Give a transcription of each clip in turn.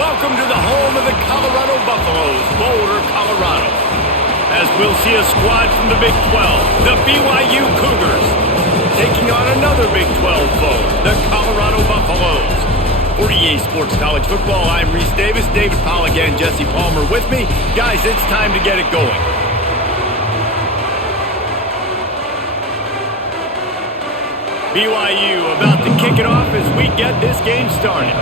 Welcome to the home of the Colorado Buffaloes, Boulder, Colorado. As we'll see a squad from the Big 12, the BYU Cougars, taking on another Big 12 foe, the Colorado Buffaloes. For EA Sports College Football, I'm Reese Davis, David Pollack, and Jesse Palmer with me. Guys, it's time to get it going. BYU about to kick it off as we get this game started.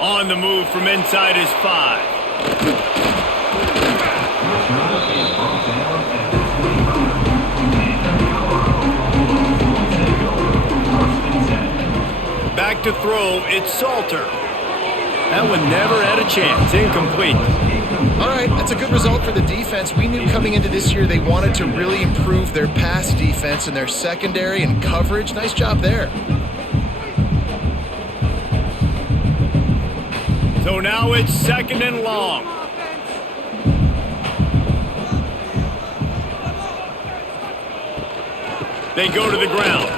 On the move from inside is 5. Back to throw, it's Salter. That one never had a chance, incomplete. All right, that's a good result for the defense. We knew coming into this year they wanted to really improve their pass defense and their secondary and coverage. Nice job there. So now it's 2nd and long. They go to the ground.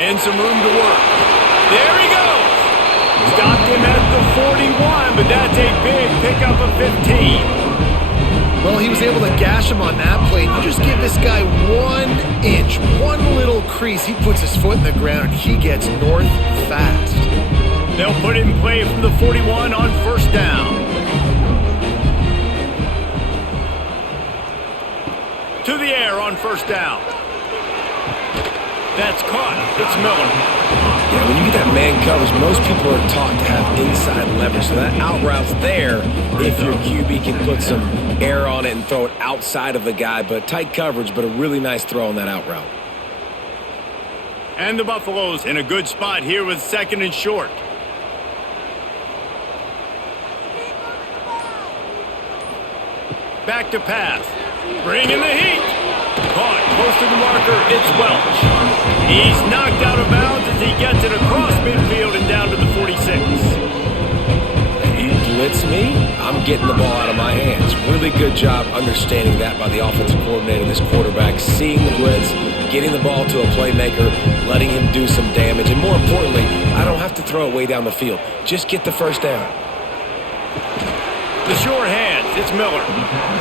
And some room to work. There he goes. Stopped him at the 41, but that's a big pickup of 15. Well, he was able to gash him on that play. You just give this guy 1 inch, one little crease. He puts his foot in the ground, and he gets north fast. They'll put it in play from the 41 on 1st down. To the air on 1st down. That's caught. It's Miller. Yeah, when you get that man coverage, most people are taught to have inside leverage. So that out route's there if your QB can put some air on it and throw it outside of the guy. But tight coverage, but a really nice throw on that out route. And the Buffaloes in a good spot here with 2nd and short. Back to pass. Bringing the heat. Caught close to the marker. It's Welch. He's knocked out of bounds as he gets it across midfield and down to the 46. You blitz me, I'm getting the ball out of my hands. Really good job understanding that by the offensive coordinator, this quarterback, seeing the blitz, getting the ball to a playmaker, letting him do some damage, and more importantly, I don't have to throw it way down the field. Just get the 1st down. The sure hands, it's Miller.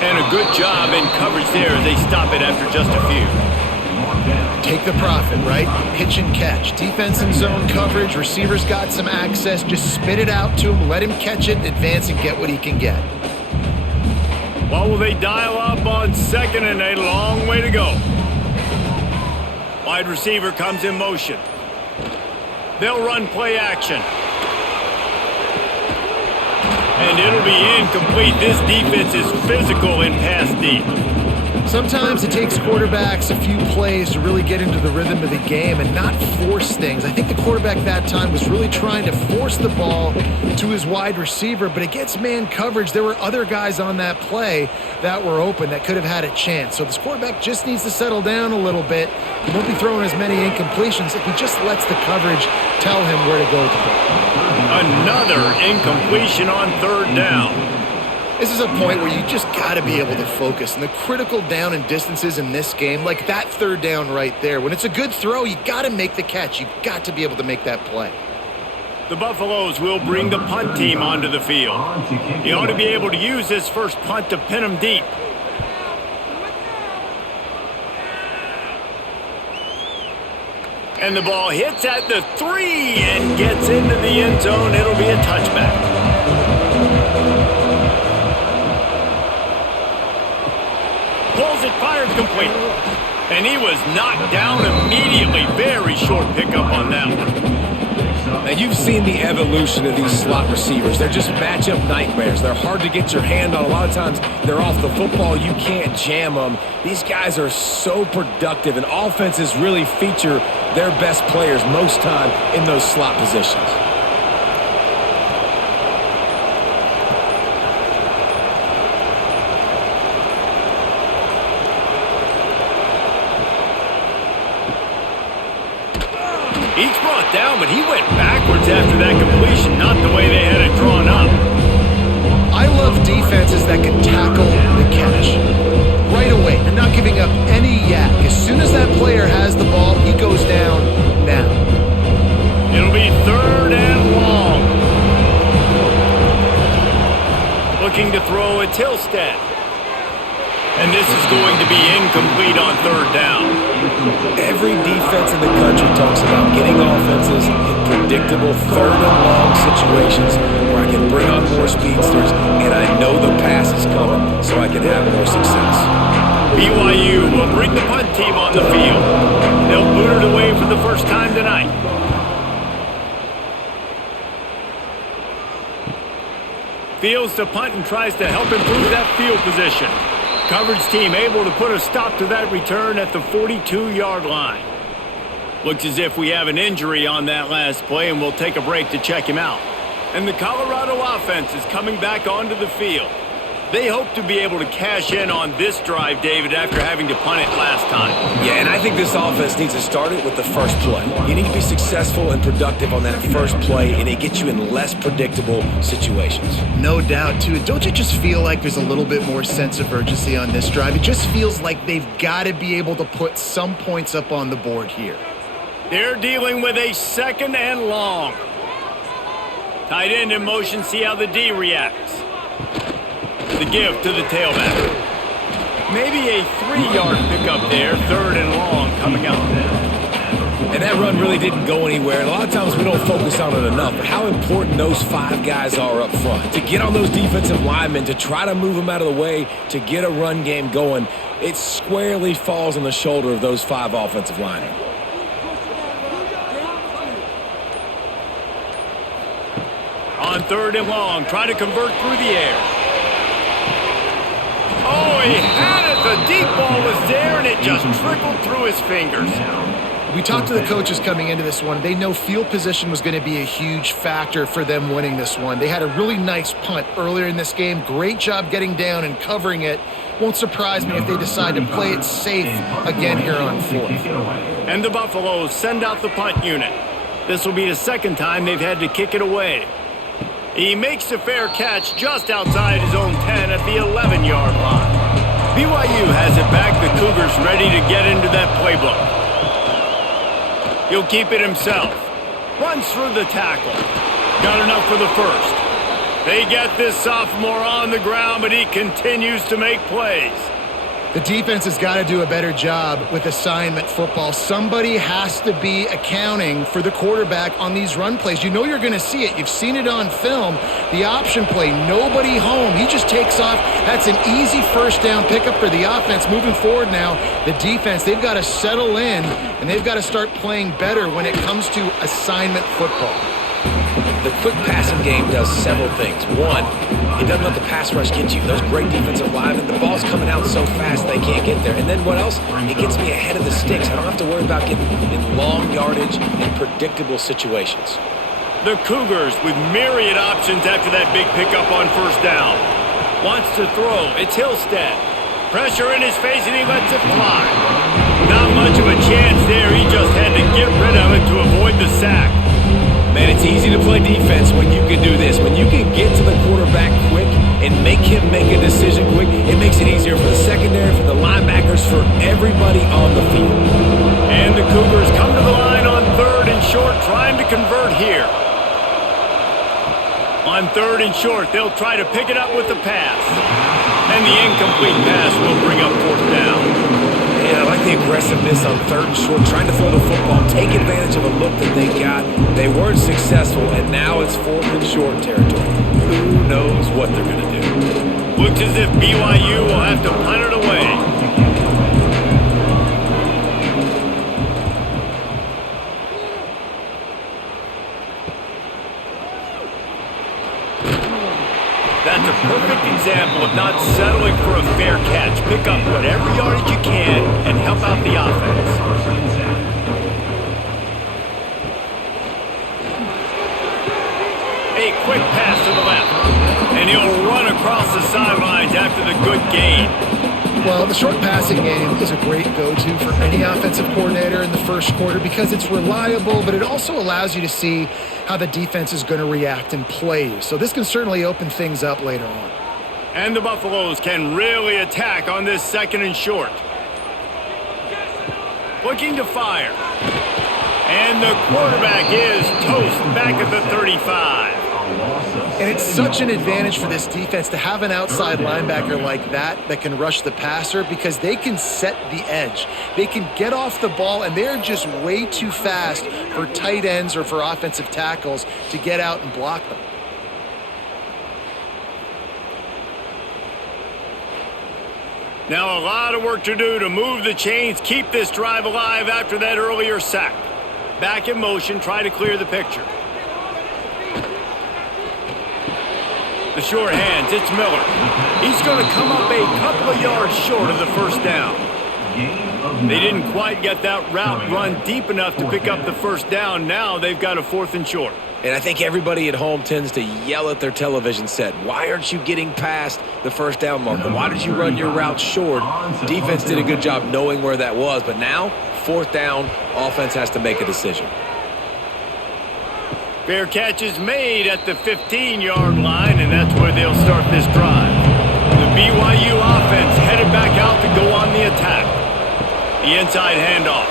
And a good job in coverage there as they stop it after just a few. Take the profit, right? Pitch and catch. Defense and zone coverage. Receivers got some access. Just spit it out to him. Let him catch it, advance, and get what he can get. Well, will they dial up on 2nd and a long way to go? Wide receiver comes in motion. They'll run play action. And it'll be incomplete. This defense is physical in pass deep. Sometimes it takes quarterbacks a few plays to really get into the rhythm of the game and not force things. I think the quarterback that time was really trying to force the ball to his wide receiver, but against man coverage, there were other guys on that play that were open that could have had a chance. So this quarterback just needs to settle down a little bit. He won't be throwing as many incompletions if he just lets the coverage tell him where to go with the ball. Another incompletion on 3rd down. This is a point where you just got to be able to focus. And the critical down and distances in this game, like that 3rd down right there, when it's a good throw, you got to make the catch. You got to be able to make that play. The Buffaloes will bring the punt team onto the field. He ought to be able to use this first punt to pin him deep. And the ball hits at the 3 and gets into the end zone. It'll be a touchback. Pulls it, fired complete. And he was knocked down immediately. Very short pickup on that one. Now, you've seen the evolution of these slot receivers. They're just matchup nightmares. They're hard to get your hand on. A lot of times, they're off the football. You can't jam them. These guys are so productive, and offenses really feature their best players most time in those slot positions. He's brought down, but he went backwards after that completion, not the way they had it drawn up. I love defenses that can tackle the catch right away. They're not giving up any yak. As soon as that player has the ball, he goes down now. It'll It'll be 3rd and long. Looking to throw at Tilstead. And this is going to be incomplete on 3rd down. Every defense in the country talks about getting offenses in predictable 3rd and long situations where I can bring on more speedsters and I know the pass is coming so I can have more success. BYU will bring the punt team on the field. They'll boot it away for the first time tonight. Fields to punt and tries to help improve that field position. Coverage team able to put a stop to that return at the 42-yard line. Looks as if we have an injury on that last play, and we'll take a break to check him out. And the Colorado offense is coming back onto the field. They hope to be able to cash in on this drive, David, after having to punt it last time. Yeah, and I think this offense needs to start it with the first play. You need to be successful and productive on that first play, and it gets you in less predictable situations. No doubt, too. Don't you just feel like there's a little bit more sense of urgency on this drive? It just feels like they've got to be able to put some points up on the board here. They're dealing with a 2nd and long. Tight end in motion, see how the D reacts. The give to the tailback. Maybe a 3-yard pickup there, 3rd and long coming up. And that run really didn't go anywhere. And a lot of times we don't focus on it enough. But how important those 5 guys are up front. To get on those defensive linemen, to try to move them out of the way, to get a run game going, it squarely falls on the shoulder of those 5 offensive linemen. On 3rd and long, try to convert through the air. Oh, he had it. The deep ball was there, and it just trickled through his fingers. We talked to the coaches coming into this one. They know field position was going to be a huge factor for them winning this one. They had a really nice punt earlier in this game. Great job getting down and covering it. Won't surprise me if they decide to play it safe again here on 4th. And the Buffaloes send out the punt unit. This will be the 2nd time they've had to kick it away. He makes a fair catch just outside his own 10 at the 11-yard line. BYU has it back. The Cougars ready to get into that playbook. He'll keep it himself. Runs through the tackle. Got enough for the first. They get this sophomore on the ground, but he continues to make plays. The defense has got to do a better job with assignment football. Somebody has to be accounting for the quarterback on these run plays. You know you're going to see it. You've seen it on film. The option play, nobody home. He just takes off. That's an easy 1st down pickup for the offense. Moving forward now, the defense, they've got to settle in, and they've got to start playing better when it comes to assignment football. The quick passing game does several things. One, it doesn't let the pass rush get you. Those great defensive linemen, the ball's coming out so fast they can't get there. And then what else? It gets me ahead of the sticks. I don't have to worry about getting in long yardage and predictable situations. The Cougars with myriad options after that big pickup on 1st down. Wants to throw. It's Hillstead. Pressure in his face, and he lets it fly. Not much of a chance there. He just had to get rid of it to avoid the sack. Man, it's easy to play defense when you can do this. When you can get to the quarterback quick and make him make a decision quick, it makes it easier for the secondary, for the linebackers, for everybody on the field. And the Cougars come to the line on 3rd and short, trying to convert here. On 3rd and short, they'll try to pick it up with the pass. And the incomplete pass will bring up 4th down. Yeah, I like the aggressiveness on 3rd and short, trying to throw the football, take advantage of a look that they got. They weren't successful, and now it's 4th and short territory. Who knows what they're going to do? Looks as if BYU will have to punt it away. That's a perfect example of not settling for a fair catch. Pick up whatever yardage you can and help out the offense. A quick pass to the left, and he'll run across the sidelines after the good gain. Well, the short passing game is a great go-to for any offensive coordinator in the first quarter because it's reliable, but it also allows you to see how the defense is going to react and play. So this can certainly open things up later on. And the Buffaloes can really attack on this 2nd and short. Looking to fire. And the quarterback is toast back at the 35. And it's such an advantage for this defense to have an outside linebacker like that can rush the passer because they can set the edge. They can get off the ball, and they're just way too fast for tight ends or for offensive tackles to get out and block them. Now a lot of work to do to move the chains, keep this drive alive after that earlier sack. Back in motion, try to clear the picture. The short hands, it's Miller. He's going to come up a couple of yards short of the first down. They didn't quite get that route run deep enough to pick up the first down. Now they've got a 4th and short. And I think everybody at home tends to yell at their television set. Why aren't you getting past the first down marker? Why did you run your route short? Defense did a good job knowing where that was, but now, 4th down, offense has to make a decision. Fair catch is made at the 15-yard line, and that's where they'll start this drive. The BYU offense headed back out to go on the attack. The inside handoff.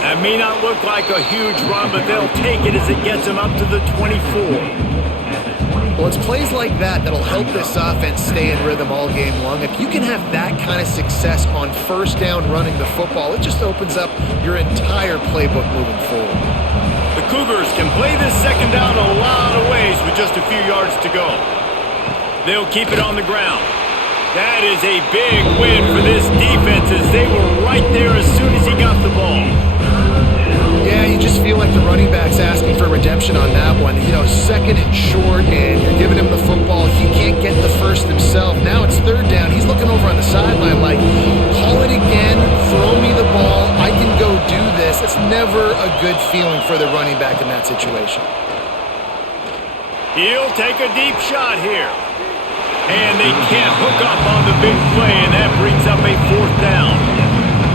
That may not look like a huge run, but they'll take it as it gets them up to the 24. Well, it's plays like that that'll help this offense stay in rhythm all game long. If you can have that kind of success on first down running the football, it just opens up your entire playbook moving forward. The Cougars can play this second down a lot of ways with just a few yards to go. They'll keep it on the ground. That is a big win for this defense as they were right there as soon as he got the ball. Yeah, you just feel like the running back's asking for redemption on that one. You know, 2nd and short, and you're giving him the football. He can't get the first himself. Now it's 3rd down. He's looking over on the sideline like, call it again, throw me the ball, I can go do this. It's never a good feeling for the running back in that situation. He'll take a deep shot here. And they can't hook up on the big play, and that brings up a 4th down.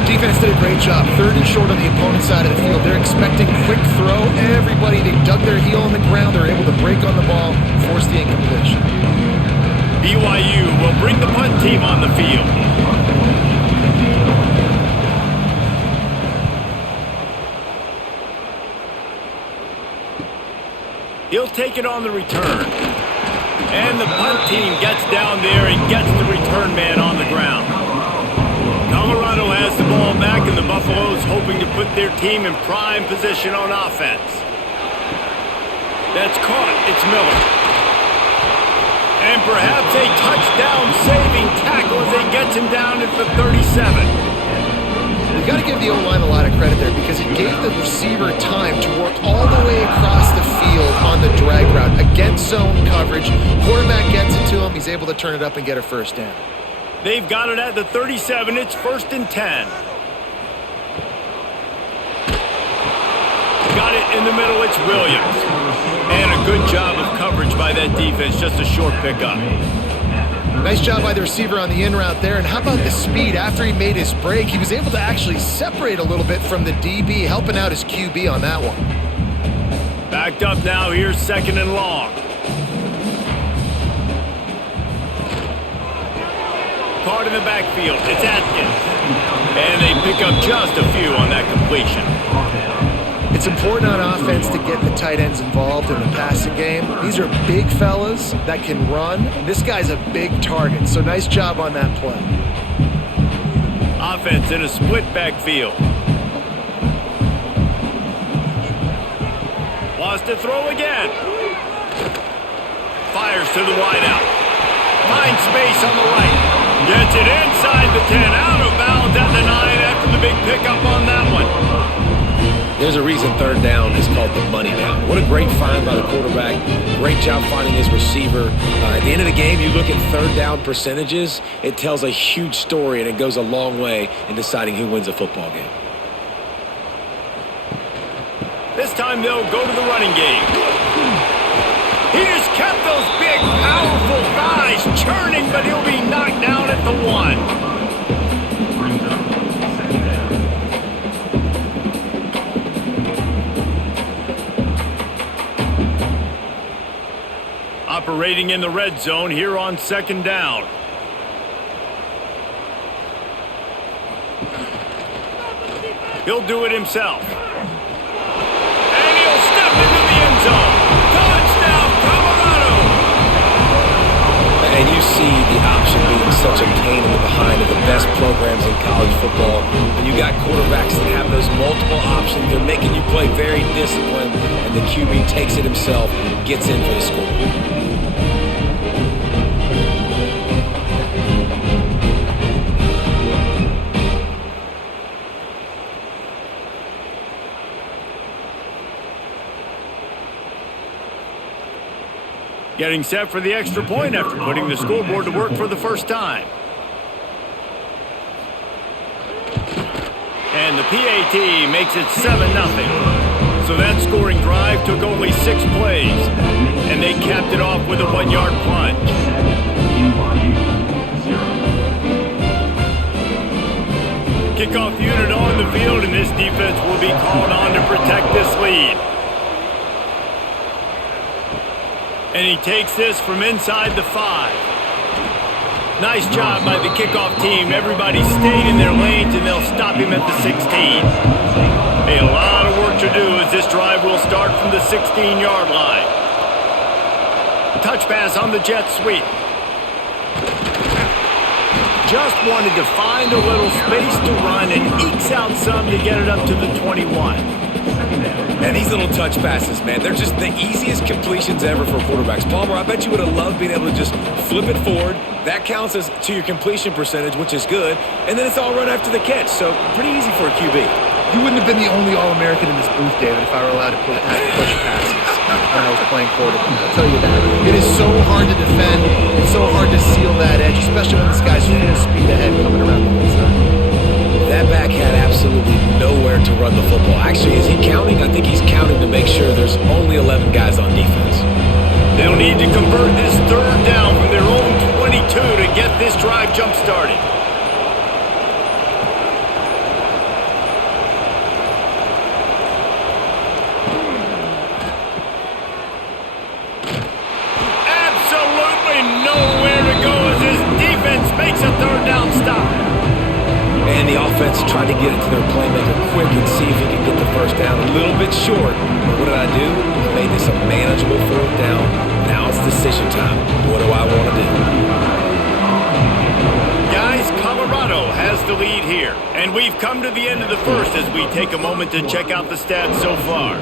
Defense did a great job. 3rd and short on the opponent's side of the field. They're expecting quick throw. Everybody, they dug their heel on the ground. They're able to break on the ball, force the incompletion. BYU will bring the punt team on the field. He'll take it on the return. And the punt team gets down there and gets the return man on the ground. Colorado has the ball back, and the Buffaloes hoping to put their team in prime position on offense. That's caught. It's Miller. And perhaps a touchdown-saving tackle as he gets him down at the 37. You've got to give the O-line a lot of credit there because it gave the receiver time to work all the way across the field on the drag route against zone coverage. Quarterback gets it to him. He's able to turn it up and get a first down. They've got it at the 37. It's 1st and 10. Got it in the middle. It's Williams. And a good job of coverage by that defense. Just a short pickup. Nice job by the receiver on the in route there. And how about the speed? After he made his break, he was able to actually separate a little bit from the DB, helping out his QB on that one. Backed up now. Here's 2nd and long. Caught in the backfield. It's Atkins. And they pick up just a few on that completion. It's important on offense to get the tight ends involved in the passing game. These are big fellas that can run. This guy's a big target, so nice job on that play. Offense in a split backfield. Wants to throw again. Fires to the wideout. Finds space on the right. Gets it inside the 10. Out of bounds at the 9 after the big pickup on that one. There's a reason 3rd down is called the money down. What a great find by the quarterback. Great job finding his receiver. At the end of the game, you look at 3rd down percentages. It tells a huge story, and it goes a long way in deciding who wins a football game. This time they'll go to the running game. He just kept those big, powerful thighs churning, but he'll be knocked down at the 1. Operating in the red zone here on 2nd down. He'll do it himself. And he'll step into the end zone. Touchdown, Colorado! And you see the option being such a pain in the behind of the best programs in college football. When you got quarterbacks that have those multiple options, they're making you play very disciplined, and the QB takes it himself, gets in for the score. Getting set for the extra point after putting the scoreboard to work for the first time. And the PAT makes it 7-0. So that scoring drive took only 6 plays. And they capped it off with a 1-yard plunge. Kickoff unit on the field, and this defense will be called on to protect this lead. And he takes this from inside the 5. Nice job by the kickoff team. Everybody stayed in their lanes, and they'll stop him at the 16. Hey, a lot of work to do as this drive will start from the 16-yard line. Touch pass on the jet sweep. Just wanted to find a little space to run and ekes out some to get it up to the 21. And these little touch passes, man, they're just the easiest completions ever for quarterbacks. Palmer, I bet you would have loved being able to just flip it forward. That counts as to your completion percentage, which is good. And then it's all run after the catch, so pretty easy for a QB. You wouldn't have been the only All-American in this booth, David, if I were allowed to push passes when I was playing quarterback. I'll tell you that. It is so hard to defend. It's so hard to seal that edge, especially when this guy's full speed ahead coming around the inside. That back had absolutely nowhere to run the football. Actually, is he counting? I think he's counting to make sure there's only 11 guys on defense. They'll need to convert this third down from their own 22 to get this drive jump-started. Absolutely nowhere to go as this defense makes a third down stop. And the offense tried to get it to their playmaker quick and see if he could get the first down. A little bit short. But what did I do? I made this a manageable fourth down. Now it's decision time. What do I want to do? Guys, Colorado has the lead here. And we've come to the end of the first as we take a moment to check out the stats so far.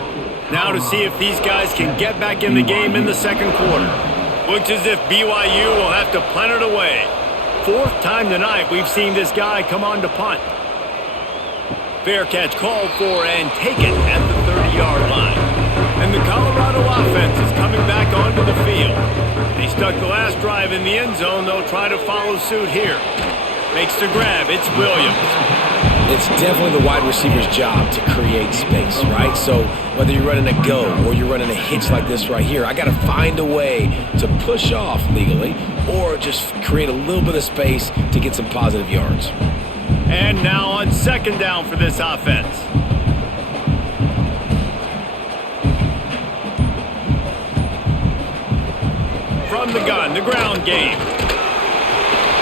Now to see if these guys can get back in the game in the second quarter. Looks as if BYU will have to punt it away. 4th time tonight we've seen this guy come on to punt. Fair catch called for and taken at the 30-yard line. And the Colorado offense is coming back onto the field. They stuck the last drive in the end zone. They'll try to follow suit here. Makes the grab. It's Williams. It's definitely the wide receiver's job to create space, right? So whether you're running a go or you're running a hitch like this right here, I got to find a way to push off legally or just create a little bit of space to get some positive yards. And now on second down for this offense. From the gun, the ground game.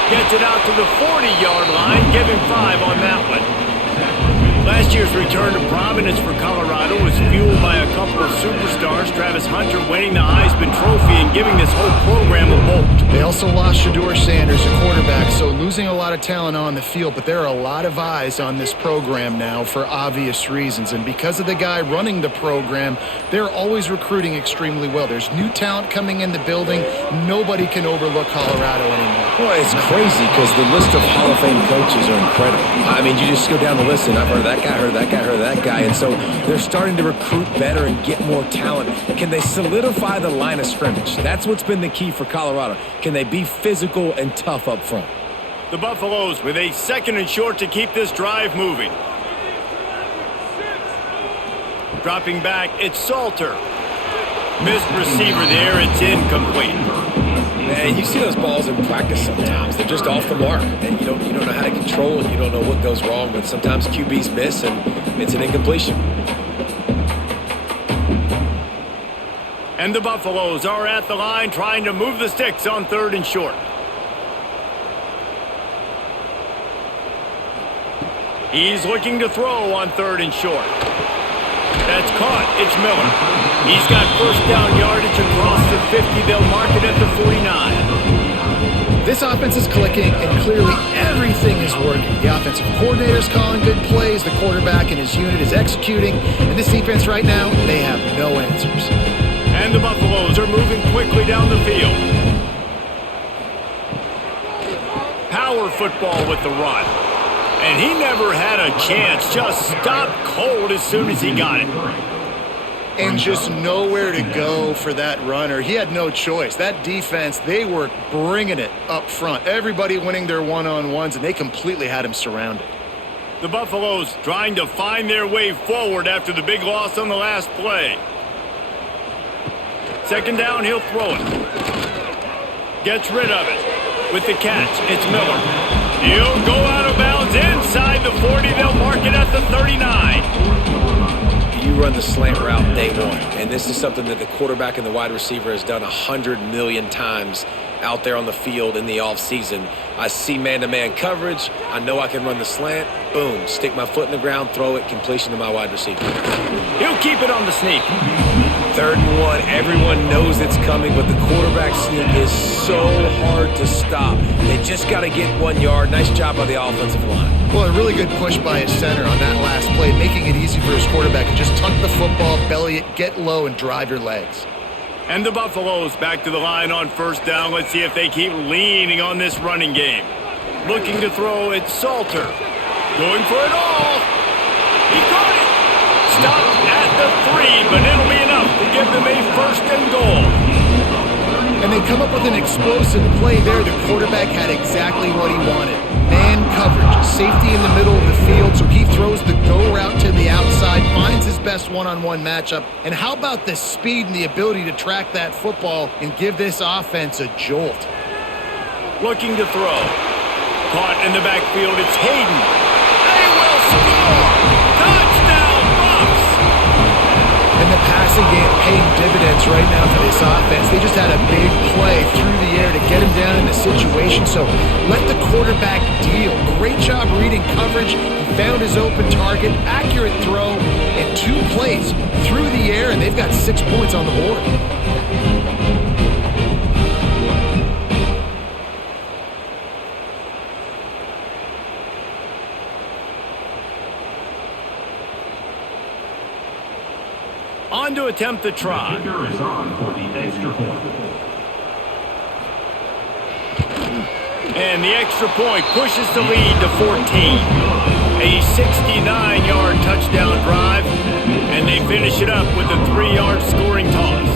Gets it out to the 40-yard line. Give him 5 on that one. Last year's return to prominence for Colorado was fueled by a couple of superstars, Travis Hunter winning the Heisman Trophy and giving this whole program a bolt. They also lost Shedeur Sanders, a quarterback, so losing a lot of talent on the field, but there are a lot of eyes on this program now for obvious reasons. And because of the guy running the program, they're always recruiting extremely well. There's new talent coming in the building. Nobody can overlook Colorado anymore. Well, it's crazy because the list of Hall of Fame coaches are incredible. I mean, you just go down the list and I've heard that guy, heard that guy, heard that guy. And so they're starting to recruit better and get more talent. Can they solidify the line of scrimmage? That's what's been the key for Colorado. Can they be physical and tough up front? The Buffaloes with a 2nd and short to keep this drive moving. Dropping back, it's Salter. Missed receiver there, it's incomplete. Man, you see those balls in practice sometimes. They're just off the mark. And you don't know how to control it. You don't know what goes wrong. But sometimes QBs miss, and it's an incompletion. And the Buffaloes are at the line trying to move the sticks on 3rd and short. He's looking to throw on 3rd and short. That's caught. It's Miller. He's got first down yardage across the 50. They'll mark it at the 49. This offense is clicking, and clearly everything is working. The offensive coordinator is calling good plays. The quarterback and his unit is executing. And this defense right now, they have no answers. And the Buffaloes are moving quickly down the field. Power football with the run. And he never had a chance. Just stopped cold as soon as he got it. And just nowhere to go for that runner. He had no choice. That defense, they were bringing it up front. Everybody winning their one-on-ones, and they completely had him surrounded. The Buffaloes trying to find their way forward after the big loss on the last play. 2nd down, he'll throw it. Gets rid of it. With the catch, it's Miller. He'll go out of bounds inside the 40. They'll mark it at the 39. You run the slant route day one, and this is something that the quarterback and the wide receiver has done 100 million times out there on the field in the offseason. I see man-to-man coverage. I know I can run the slant. Boom, stick my foot in the ground, throw it, completion to my wide receiver. He'll keep it on the sneak. 3rd and 1, everyone knows it's coming, but the quarterback sneak is so hard to stop. They just got to get 1 yard. Nice job by the offensive line. Well, a really good push by his center on that last play, making it easy for his quarterback to just tuck the football, belly it, get low, and drive your legs. And the Buffaloes back to the line on 1st down. Let's see if they keep leaning on this running game. Looking to throw, it's Salter. Going for it all. He caught it. Stopped at the 3, but it'll be enough to give them a 1st and goal. And they come up with an explosive play there. The quarterback had exactly what he wanted. Man coverage, safety in the middle of the field, so he throws the go route to the outside, finds his best one-on-one matchup. And how about the speed and the ability to track that football and give this offense a jolt? Looking to throw. Caught in the backfield, it's Hayden. They will score! Touchdown, Buffs! And the passing game paying dividends right now for this offense. They just had a big play through the air to get him down in the situation. So let the quarterback deal. Great job reading coverage. He found his open target, accurate throw, and 2 plays through the air, and they've got 6 points on the board. On to attempt the try. And the extra point pushes the lead to 14. A 69-yard touchdown drive, and they finish it up with a 3-yard scoring toss.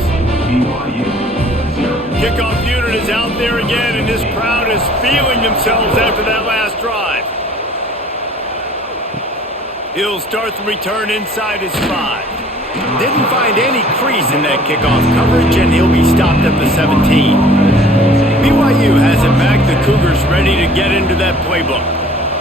Kickoff unit is out there again, and this crowd is feeling themselves after that last drive. He'll start the return inside his 5. Didn't find any crease in that kickoff coverage, and he'll be stopped at the 17. BYU has it back. The Cougars ready to get into that playbook.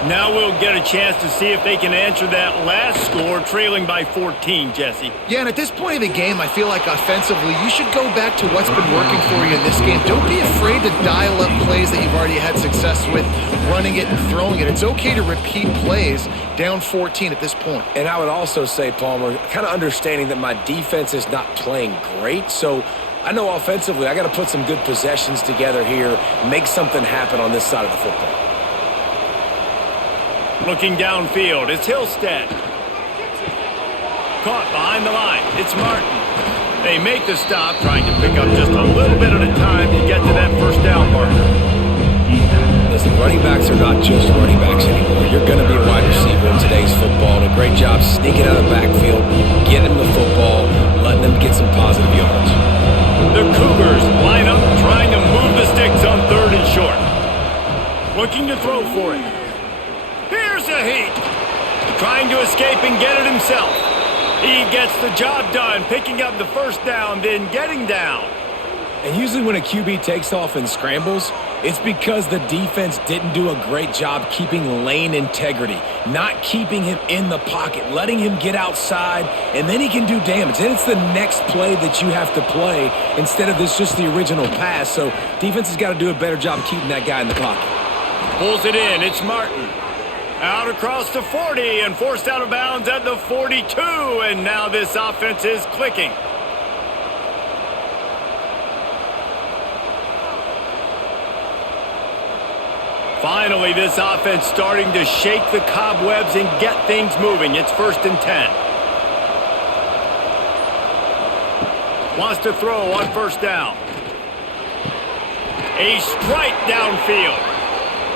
Now we'll get a chance to see if they can answer that last score, trailing by 14, Jesse. Yeah, and at this point of the game, I feel like offensively, you should go back to what's been working for you in this game. Don't be afraid to dial up plays that you've already had success with, running it and throwing it. It's okay to repeat plays down 14 at this point. And I would also say, Palmer, kind of understanding that my defense is not playing great, so I know offensively I got to put some good possessions together here, make something happen on this side of the football. Looking downfield, it's Hillstead. Caught behind the line, it's Martin. They make the stop, trying to pick up just a little bit at a time to get to that 1st down marker. Listen, running backs are not just running backs anymore. You're going to be a wide receiver in today's football. And a great job sneaking out of the backfield, getting them the football, letting them get some positive yards. The Cougars line up, trying to move the sticks on 3rd and short. Looking to throw for it. Here's a heat. Trying to escape and get it himself. He gets the job done, picking up the 1st down, then getting down. And usually when a QB takes off and scrambles, it's because the defense didn't do a great job keeping lane integrity, not keeping him in the pocket, letting him get outside, and then he can do damage. Then it's the next play that you have to play instead of this just the original pass. So defense has got to do a better job keeping that guy in the pocket. Pulls it in, it's Martin. Out across the 40 and forced out of bounds at the 42. And now this offense is clicking. Finally, this offense starting to shake the cobwebs and get things moving. It's 1st and 10. Wants to throw on 1st down. A strike downfield.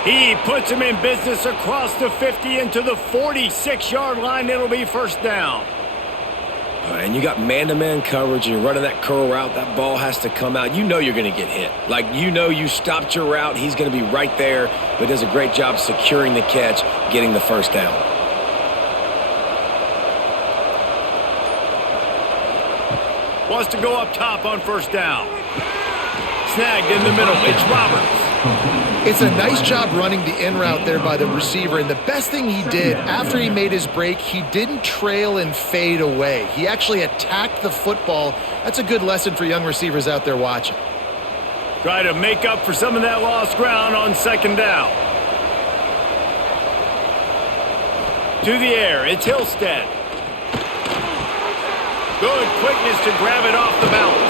He puts him in business across the 50 into the 46-yard line. It'll be 1st down. And you got man-to-man coverage, and you're running that curl route. That ball has to come out. You know you're going to get hit. Like, you know you stopped your route. He's going to be right there, but does a great job securing the catch, getting the 1st down. Wants to go up top on 1st down. Snagged in the middle. It's Roberts. It's a nice job running the in route there by the receiver, and the best thing he did after he made his break, he didn't trail and fade away. He actually attacked the football. That's a good lesson for young receivers out there watching. Try to make up for some of that lost ground on 2nd down. To the air, it's Hillstead. Good quickness to grab it off the bounce.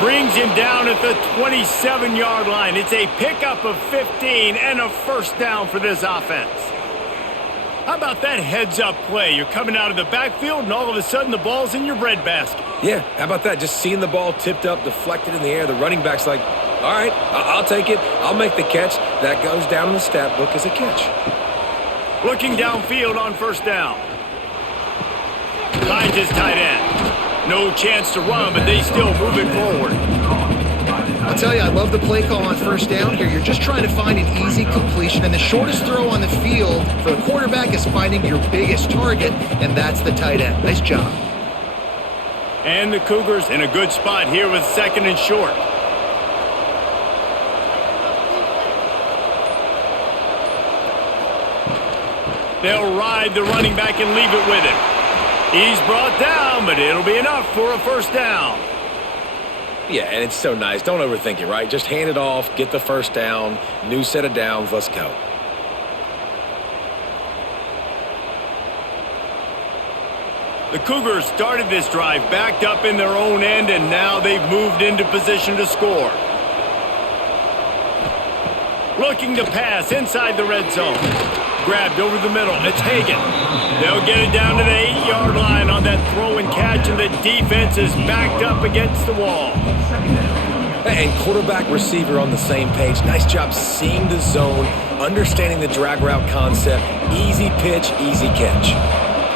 Brings him down at the 27-yard line. It's a pickup of 15 and a 1st down for this offense. How about that heads-up play? You're coming out of the backfield, and all of a sudden the ball's in your breadbasket. Yeah, how about that? Just seeing the ball tipped up, deflected in the air. The running back's like, all right, I'll take it. I'll make the catch. That goes down in the stat book as a catch. Looking downfield on 1st down. Finds his tight end. No chance to run, but they still move it forward. I'll tell you, I love the play call on 1st down here. You're just trying to find an easy completion, and the shortest throw on the field for the quarterback is finding your biggest target, and that's the tight end. Nice job. And the Cougars in a good spot here with 2nd and short. They'll ride the running back and leave it with him. He's brought down, but it'll be enough for a 1st down. Yeah, and it's so nice. Don't overthink it, right? Just hand it off, get the 1st down, new set of downs, let's go. The Cougars started this drive backed up in their own end, and now they've moved into position to score. Looking to pass inside the red zone. Grabbed over the middle. It's Hagan. They'll get it down to the 8-yard line on that throw and catch, and the defense is backed up against the wall. And quarterback receiver on the same page. Nice job seeing the zone, understanding the drag route concept. Easy pitch, easy catch.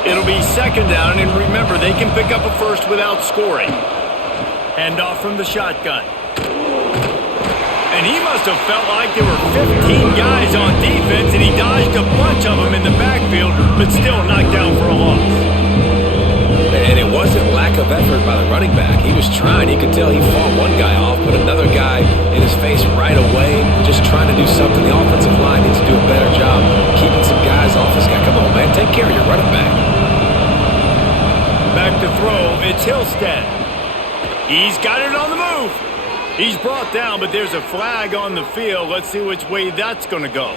It'll be 2nd down, and remember, they can pick up a 1st without scoring. Handoff from the shotgun. And he must have felt like there were 15 guys on defense, and he dodged a bunch of them in the backfield, but still knocked down for a loss. And it wasn't lack of effort by the running back. He was trying. You could tell he fought one guy off, put another guy in his face right away, just trying to do something. The offensive line needs to do a better job keeping some guys off this guy. Come on, man. Take care of your running back. Back to throw. It's Hillstead. He's got it on the move. He's brought down, but there's a flag on the field. Let's see which way that's going to go.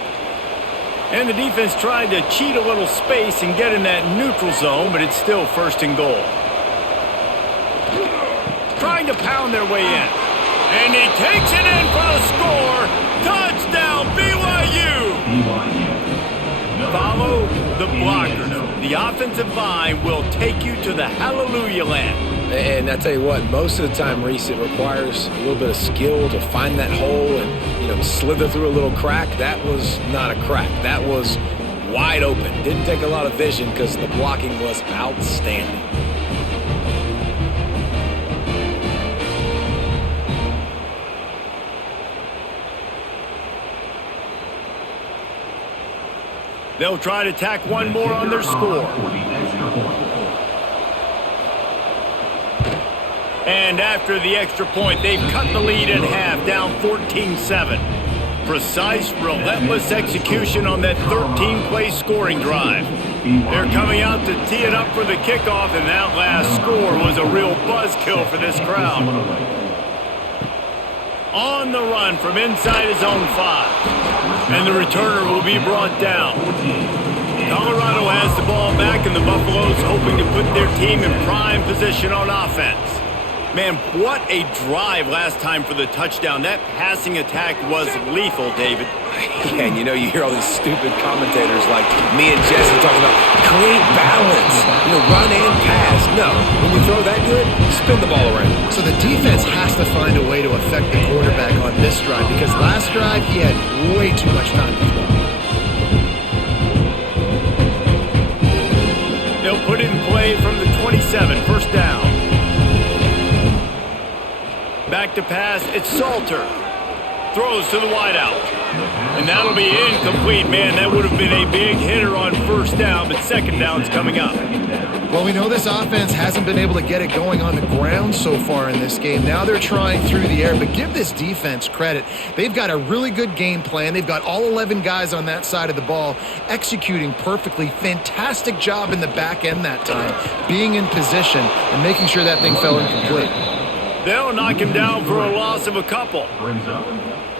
And the defense tried to cheat a little space and get in that neutral zone, but it's still 1st and goal. Trying to pound their way in. And he takes it in for the score. Touchdown, BYU! Follow the blockers. The offensive line will take you to the hallelujah land. And I tell you what, most of the time, Reese, it requires a little bit of skill to find that hole and, slither through a little crack. That was not a crack. That was wide open. Didn't take a lot of vision because the blocking was outstanding. They'll try to tack one more on their score. And after the extra point, they've cut the lead in half, down 14-7. Precise, relentless execution on that 13-play scoring drive. They're coming out to tee it up for the kickoff, and that last score was a real buzzkill for this crowd. On the run from inside his own 5. And the returner will be brought down. Colorado has the ball back, and the Buffaloes hoping to put their team in prime position on offense. Man, what a drive last time for the touchdown. That passing attack was lethal, David. Yeah, and you hear all these stupid commentators like me and Jesse talking about create balance, run and pass. No, when you throw that good, spin the ball around. So the defense has to find a way to affect the quarterback on this drive because last drive he had way too much time to throw. They'll put in play from the 27, first down. Back to pass, it's Salter. Throws to the wideout. And that'll be incomplete. Man, that would have been a big hitter on first down, but second down's coming up. Well, we know this offense hasn't been able to get it going on the ground so far in this game. Now they're trying through the air, but give this defense credit. They've got a really good game plan. They've got all 11 guys on that side of the ball executing perfectly. Fantastic job in the back end that time, being in position and making sure that thing fell incomplete. They'll knock him down for a loss of a couple.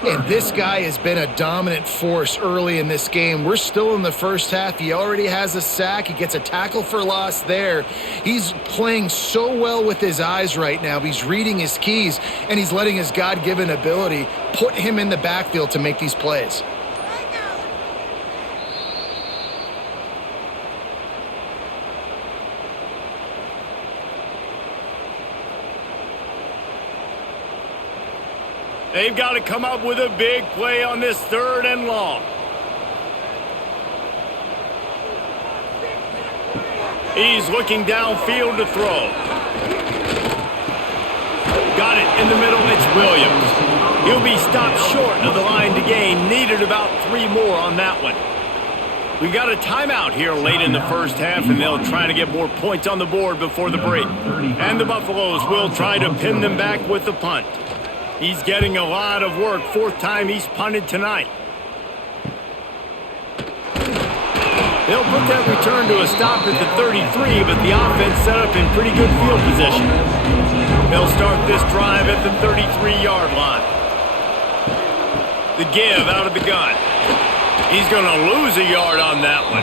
And this guy has been a dominant force early in this game. We're still in the first half. He already has a sack. He gets a tackle for loss there. He's playing so well with his eyes right now. He's reading his keys, and he's letting his God-given ability put him in the backfield to make these plays. They've got to come up with a big play on this third and long. He's looking downfield to throw. Got it in the middle. It's Williams. He'll be stopped short of the line to gain. Needed about 3 more on that one. We've got a timeout here late in the first half, and they'll try to get more points on the board before the break. And the Buffaloes will try to pin them back with the punt. He's getting a lot of work. 4th time he's punted tonight. They'll put that return to a stop at the 33, but the offense set up in pretty good field position. They'll start this drive at the 33-yard line. The give out of the gun. He's going to lose a yard on that one.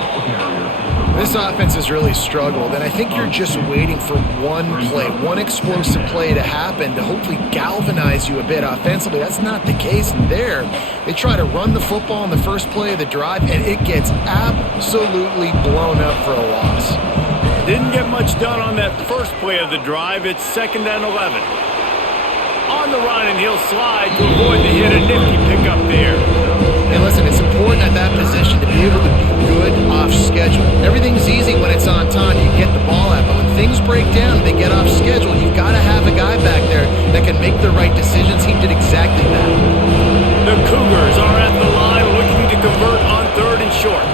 This offense has really struggled, and I think you're just waiting for one play, one explosive play to happen to hopefully galvanize you a bit offensively. That's not the case there. They try to run the football in the first play of the drive, and it gets absolutely blown up for a loss. Didn't get much done on that first play of the drive. It's 2nd and 11. On the run, and he'll slide to avoid the hit. A nifty pickup there. And listen, it's important at that position to be able to be good off schedule. Everything's easy when it's on time. You get the ball out. But when things break down and they get off schedule, you've got to have a guy back there that can make the right decisions. He did exactly that. The Cougars are at the line looking to convert on 3rd and short.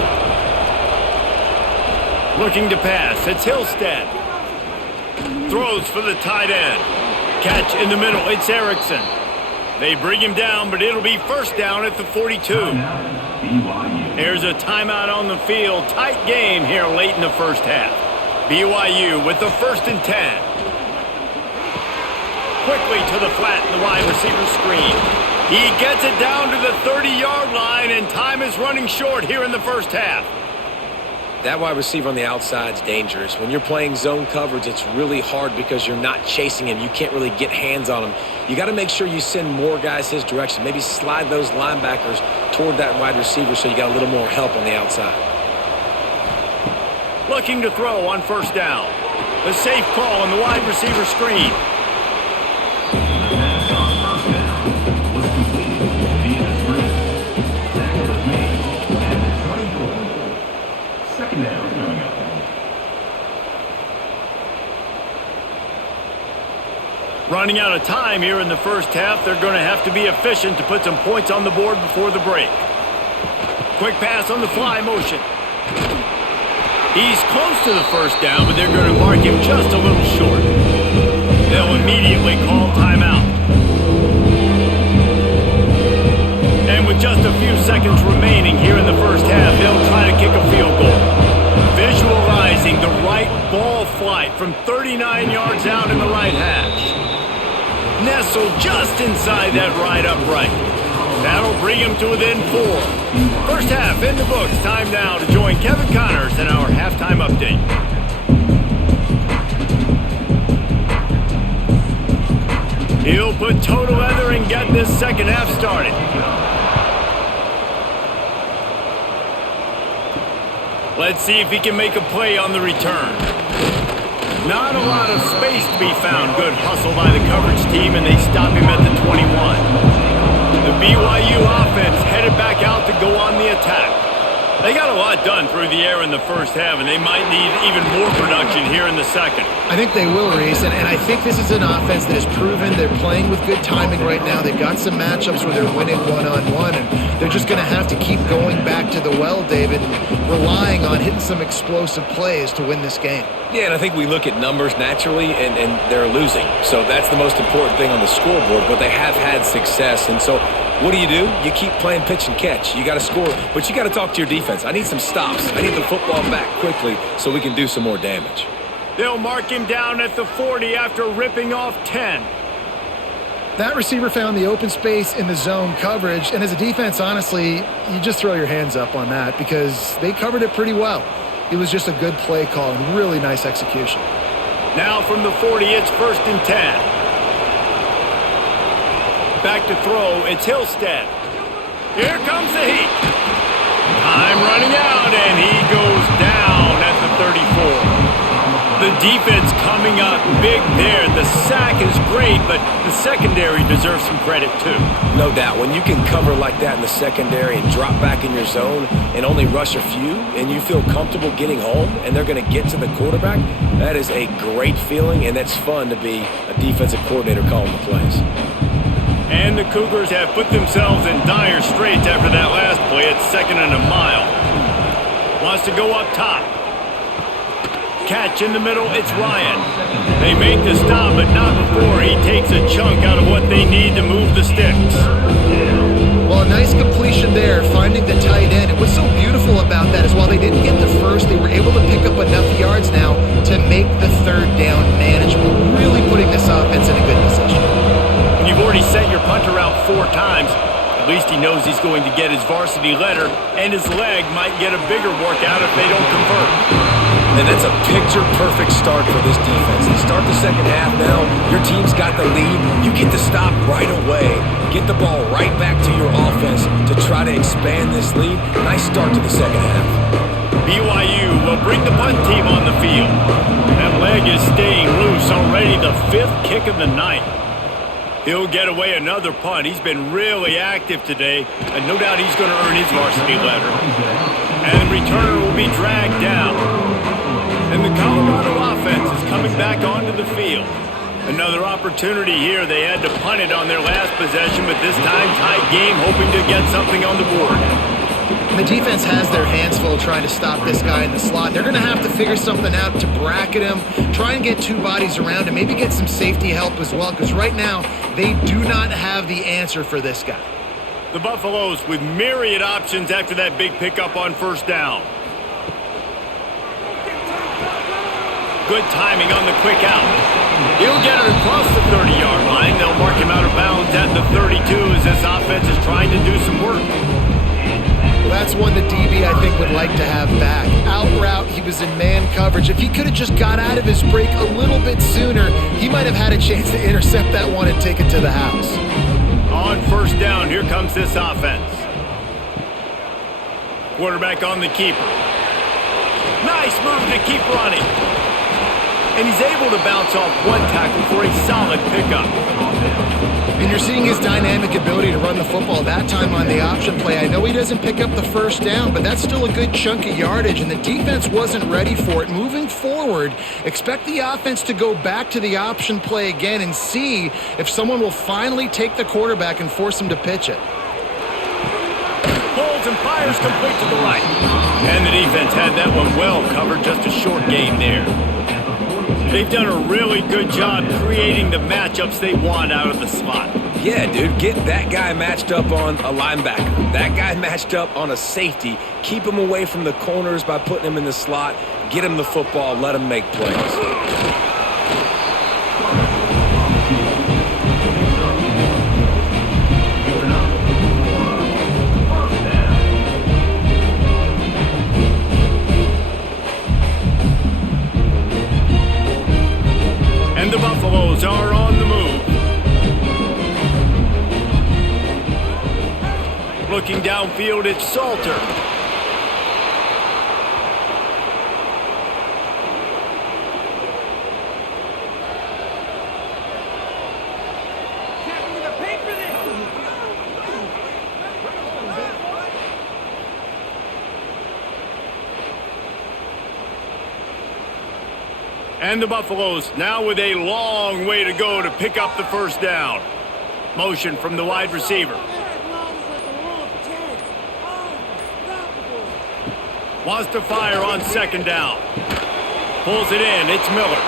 Looking to pass. It's Hillstead. Throws for the tight end. Catch in the middle. It's Erickson. They bring him down, but it'll be first down at the 42. There's a timeout on the field. Tight game here late in the first half. BYU with the 1st and 10. Quickly to the flat in the wide receiver screen. He gets it down to the 30-yard line, and time is running short here in the first half. That wide receiver on the outside is dangerous. When you're playing zone coverage, it's really hard because you're not chasing him. You can't really get hands on him. You got to make sure you send more guys his direction. Maybe slide those linebackers toward that wide receiver so you got a little more help on the outside. Looking to throw on first down. The safe call on the wide receiver screen. Running out of time here in the first half. They're going to have to be efficient to put some points on the board before the break. Quick pass on the fly motion. He's close to the first down, but they're going to mark him just a little short. They'll immediately call timeout. And with just a few seconds remaining here in the first half, they'll try to kick a field goal. Visualizing the right ball flight from 39 yards out in the right hash. Nestled just inside that right upright. That'll bring him to within 4. First half in the books. Time now to join Kevin Connors in our halftime update. He'll put toe to leather and get this second half started. Let's see if he can make a play on the return. Not a lot of space to be found. Good hustle by the coverage team, and they stop him at the 21. The BYU offense headed back out to go on the attack. They got a lot done through the air in the first half, and they might need even more production here in the second. I think they will, Reese, and I think this is an offense that has proven they're playing with good timing right now. They've got some matchups where they're winning one-on-one, and they're just going to have to keep going back to the well, David, and relying on hitting some explosive plays to win this game. Yeah, and I think we look at numbers naturally, and they're losing. So that's the most important thing on the scoreboard, but they have had success. And so what do? You keep playing pitch and catch. You got to score, but you got to talk to your defense. I need some stops. I need the football back quickly so we can do some more damage. They'll mark him down at the 40 after ripping off 10. That receiver found the open space in the zone coverage, and as a defense, honestly, you just throw your hands up on that because they covered it pretty well. It was just a good play call and really nice execution. Now from the 40, it's 1st and 10. Back to throw, it's Hillstead. Here comes the heat. Time running out, and he goes down at the 34. The defense coming up big there. The sack is great, but the secondary deserves some credit too. No doubt. When you can cover like that in the secondary and drop back in your zone and only rush a few, and you feel comfortable getting home, and they're going to get to the quarterback, that is a great feeling, and that's fun to be a defensive coordinator calling the plays. And the Cougars have put themselves in dire straits after that last play. It's 2nd and a mile. Wants to go up top. Catch in the middle, it's Ryan. They make the stop, but not before he takes a chunk out of what they need to move the sticks. Well, a nice completion there, finding the tight end. And what's so beautiful about that is while they didn't get the first, they were able to pick up enough yards now to make the 3rd down manageable, really putting this offense in a good position. When you've already sent your punter out 4 times, at least he knows he's going to get his varsity letter, and his leg might get a bigger workout if they don't convert. And that's a picture-perfect start for this defense. They start the second half now. Your team's got the lead. You get to stop right away. Get the ball right back to your offense to try to expand this lead. Nice start to the second half. BYU will bring the punt team on the field. That leg is staying loose already, the 5th kick of the night. He'll get away another punt. He's been really active today, and no doubt he's going to earn his varsity letter. And the returner will be dragged down. And the Colorado offense is coming back onto the field. Another opportunity here. They had to punt it on their last possession, but this time tied game, hoping to get something on the board. And the defense has their hands full trying to stop this guy in the slot. They're going to have to figure something out to bracket him, try and get 2 bodies around him, maybe get some safety help as well, because right now they do not have the answer for this guy. The Buffaloes with myriad options after that big pickup on 1st down. Good timing on the quick out. He'll get it across the 30-yard line. They'll mark him out of bounds at the 32 as this offense is trying to do some work. Well, that's one that DB, I think, would like to have back. Out route, he was in man coverage. If he could have just got out of his break a little bit sooner, he might have had a chance to intercept that one and take it to the house. On 1st down, here comes this offense. Quarterback on the keeper. Nice move to keep running. And he's able to bounce off 1 tackle for a solid pickup. And you're seeing his dynamic ability to run the football that time on the option play. I know he doesn't pick up the 1st down, but that's still a good chunk of yardage, and the defense wasn't ready for it. Moving forward, expect the offense to go back to the option play again and see if someone will finally take the quarterback and force him to pitch it. Pulls and fires complete to the right. And the defense had that one well covered, just a short gain there. They've done a really good job creating the matchups they want out of the slot. Yeah, dude, get that guy matched up on a linebacker. That guy matched up on a safety. Keep him away from the corners by putting him in the slot. Get him the football. Let him make plays. Looking downfield, it's Salter. And the Buffaloes now with a long way to go to pick up the first down. Motion from the wide receiver. Wants to fire on second down. Pulls it in. It's Miller.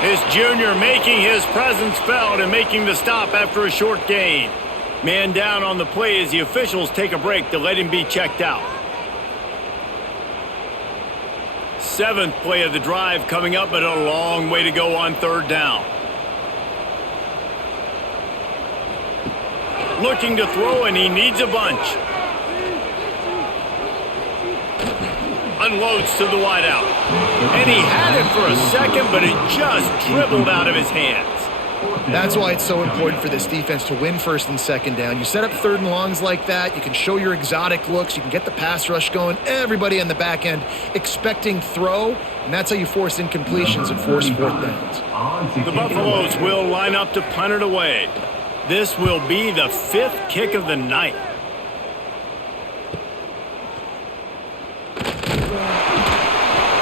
His junior making his presence felt and making the stop after a short gain. Man down on the play as the officials take a break to let him be checked out. Seventh play of the drive coming up, but a long way to go on third down. Looking to throw, and he needs a bunch. Unloads to the wideout. And he had it for a second, but it just dribbled out of his hands. That's why it's so important for this defense to win first and second down. You set up third and longs like that, you can show your exotic looks, you can get the pass rush going, everybody on the back end expecting throw, and that's how you force incompletions and force fourth downs. The Buffaloes will line up to punt it away. This will be the fifth kick of the night.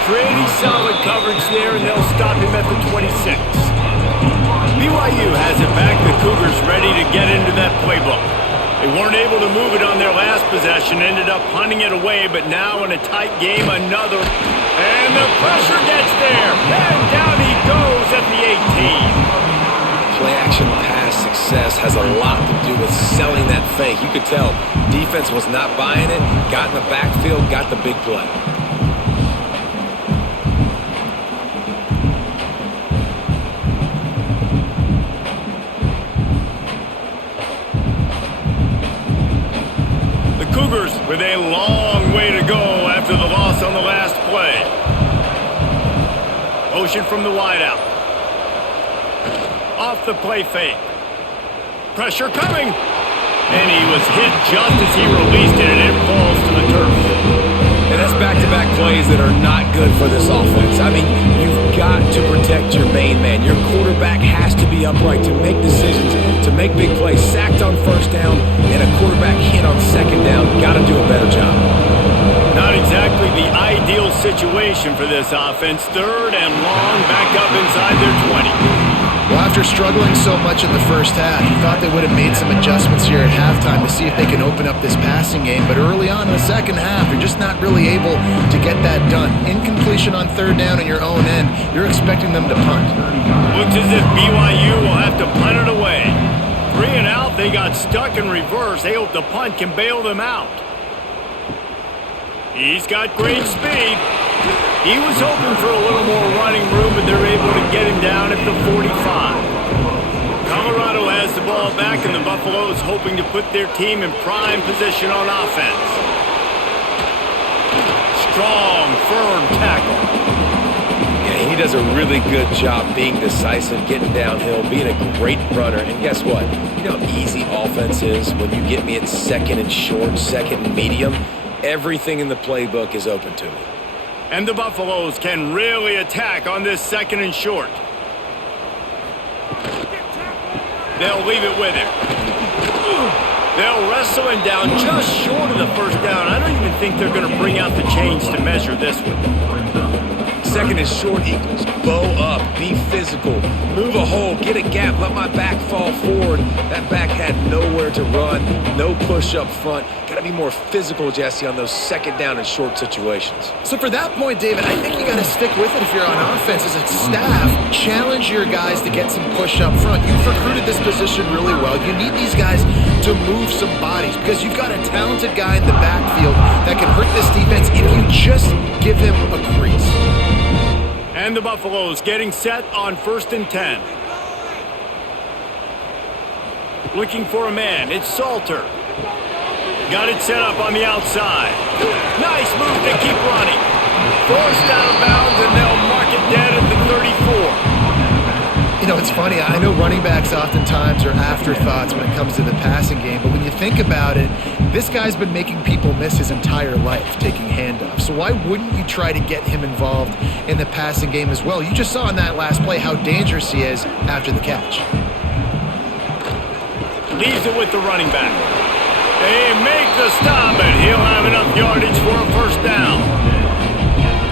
Pretty solid coverage there, and they'll stop him at the 26. BYU has it back. The Cougars ready to get into that playbook. They weren't able to move it on their last possession, ended up punting it away, but now in a tight game, another. And the pressure gets there, and down he goes at the 18. Play action pass success has a lot to do with selling that fake. You could tell defense was not buying it, got in the backfield, got the big play. Cougars with a long way to go after the loss on the last play. Motion from the wideout. Off the play fake. Pressure coming. And he was hit just as he released it, and it falls to the turf. And that's back-to-back plays that are not good for this offense. I mean, you've got to protect your main man. Your quarterback has to be upright to make decisions, to make big plays. Sacked on first down and a quarterback hit on second down. Got to do a better job. Not exactly the ideal situation for this offense. Third and long, back up inside their 20. Well, after struggling so much in the first half, you thought they would have made some adjustments here at halftime to see if they can open up this passing game. But early on in the second half, you're just not really able to get that done. Incompletion on third down in your own end, you're expecting them to punt. Looks as if BYU will have to punt it away. 3 and out, they got stuck in reverse. They hope the punt can bail them out. He's got great speed. He was hoping for a little more running room, but they're able to get him down at the 45. Colorado has the ball back, and the Buffaloes hoping to put their team in prime position on offense. Strong, firm tackle. Yeah, he does a really good job being decisive, getting downhill, being a great runner. And guess what? You know how easy offense is when you get me at second and short, second and medium? Everything in the playbook is open to me. And the Buffaloes can really attack on this second and short. They'll leave it with him. They'll wrestle him down just short of the first down. I don't even think they're going to bring out the chains to measure this one. Second and short equals bow up, be physical, move a hole, get a gap, let my back fall forward. That back had nowhere to run, no push up front. Got to be more physical, Jesse, on those second down and short situations. So for that point, David, I think you got to stick with it if you're on offense. As a staff, challenge your guys to get some push up front. You've recruited this position really well. You need these guys to move some bodies because you've got a talented guy in the backfield that can hurt this defense if you just give him a crease. And the Buffaloes getting set on 1st and 10. Looking for a man. It's Salter. Got it set up on the outside. Nice move to keep running. Forced out of bounds, and they'll mark it dead at the 34. You know, it's funny. I know running backs oftentimes are afterthoughts when it comes to the passing game, but when you think about it, this guy's been making people miss his entire life taking handoffs. So why wouldn't you try to get him involved in the passing game as well? You just saw in that last play how dangerous he is after the catch. Leaves it with the running back. They make the stop, and he'll have enough yardage for a first down.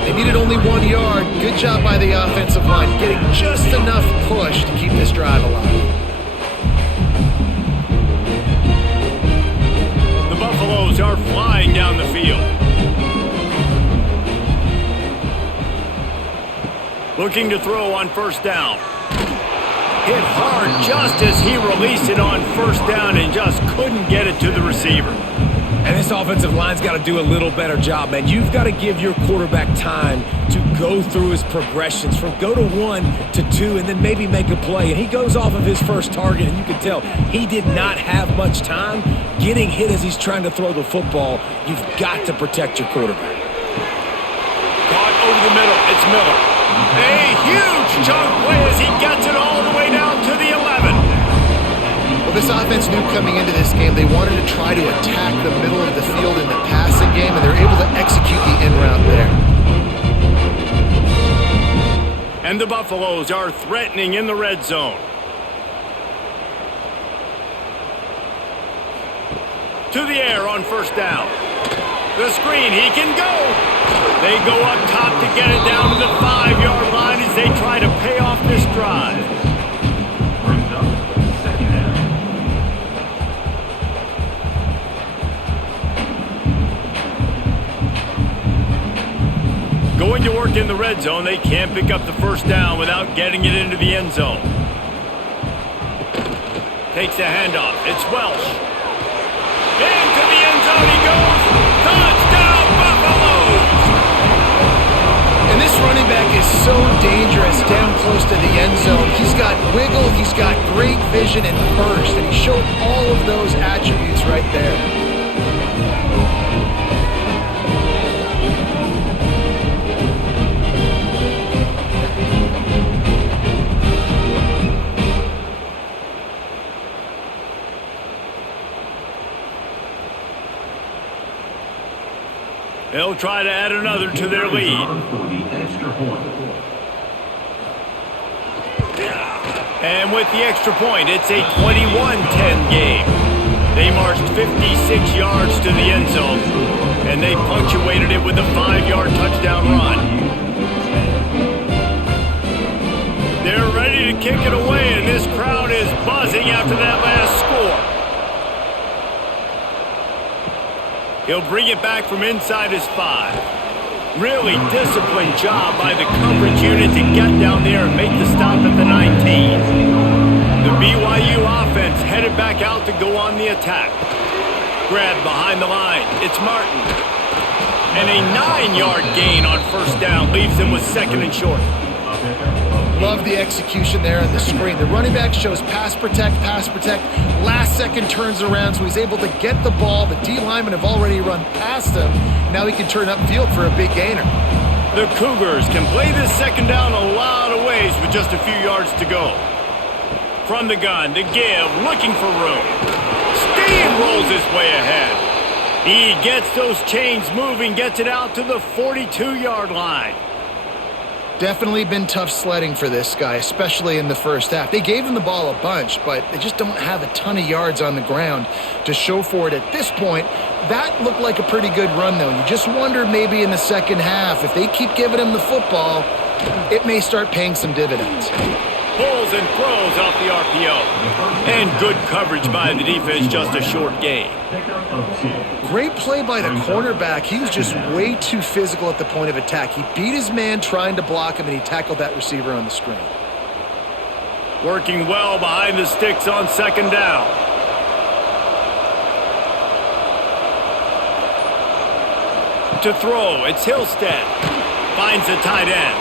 They needed only 1 yard. Good job by the offensive line, getting just enough push to keep this drive alive. The Buffaloes are flying down the field. Looking to throw on first down. Hit hard just as he released it on first down and just couldn't get it to the receiver. And this offensive line's got to do a little better job, man. You've got to give your quarterback time to go through his progressions from go to 1 to 2 and then maybe make a play. And he goes off of his first target, and you can tell he did not have much time getting hit as he's trying to throw the football. You've got to protect your quarterback. Caught over the middle. It's Miller. A huge chunk play as he gets it all the way down to the 11. Well, this offense knew coming into this game they wanted to try to attack the middle of the field in the passing game, and they're able to execute the in route there. And the Buffaloes are threatening in the red zone. To the air on first down. The screen, he can go. They go up top to get it down to the 5-yard line as they try to pay off this drive. Going to work in the red zone, they can't pick up the first down without getting it into the end zone. Takes a handoff. It's Welsh. Into the end zone he goes. Touchdown, Buffaloes! And this running back is so dangerous down close to the end zone. He's got wiggle, he's got great vision and burst, and he showed all of those attributes right there. They'll try to add another to their lead. And with the extra point, it's a 21-10 game. They marched 56 yards to the end zone, and they punctuated it with a 5-yard touchdown run. They're ready to kick it away, and this crowd is buzzing after that last score. He'll bring it back from inside his 5. Really disciplined job by the coverage unit to get down there and make the stop at the 19. The BYU offense headed back out to go on the attack. Grabbed behind the line. It's Martin. And a 9-yard gain on first down leaves him with second and short. Love the execution there on the screen. The running back shows pass protect, last second turns around, so he's able to get the ball. The D linemen have already run past him. Now he can turn upfield for a big gainer. The Cougars can play this second down a lot of ways with just a few yards to go. From the gun, the give, looking for room. Steamrolls his way ahead. He gets those chains moving, gets it out to the 42-yard line. Definitely been tough sledding for this guy, especially in the first half. They gave him the ball a bunch, but they just don't have a ton of yards on the ground to show for it at this point. That looked like a pretty good run, though. You just wonder maybe in the second half, if they keep giving him the football, it may start paying some dividends. Pulls and throws off the RPO. And good coverage by the defense, just a short gain. Great play by the cornerback. He was just way too physical at the point of attack. He beat his man trying to block him, and he tackled that receiver on the screen. Working well behind the sticks on second down. To throw, it's Hillstead. Finds the tight end.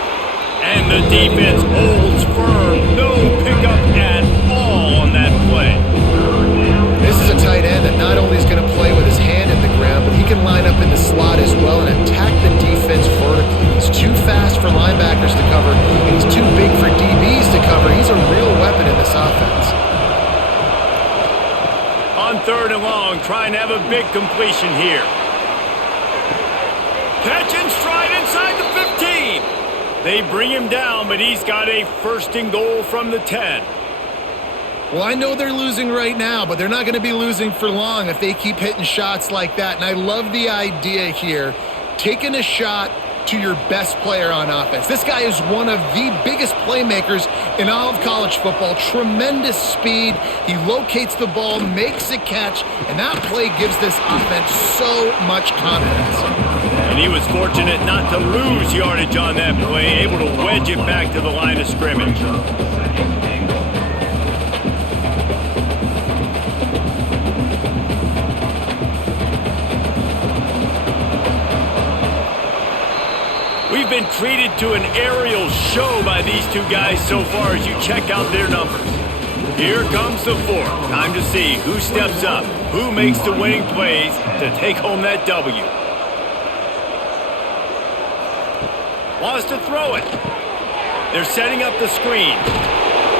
And the defense holds firm. No pickup at all on that play. This is a tight end that not only is going to play with his hand in the ground, but he can line up in the slot as well and attack the defense vertically. He's too fast for linebackers to cover, and he's too big for DBs to cover. He's a real 3rd and long, trying to have a big completion here. Catch and stride inside the 15. They bring him down, but he's got a 1st and goal from the 10. Well, I know they're losing right now, but they're not going to be losing for long if they keep hitting shots like that. And I love the idea here, taking a shot to your best player on offense. This guy is one of the biggest playmakers in all of college football. Tremendous speed. He locates the ball, makes a catch, and that play gives this offense so much confidence. And he was fortunate not to lose yardage on that play, able to wedge it back to the line of scrimmage. We've been treated to an aerial show by these two guys so far as you check out their numbers. Here comes the 4th. Time to see who steps up, who makes the winning plays to take home that W. Wants to throw it. They're setting up the screen.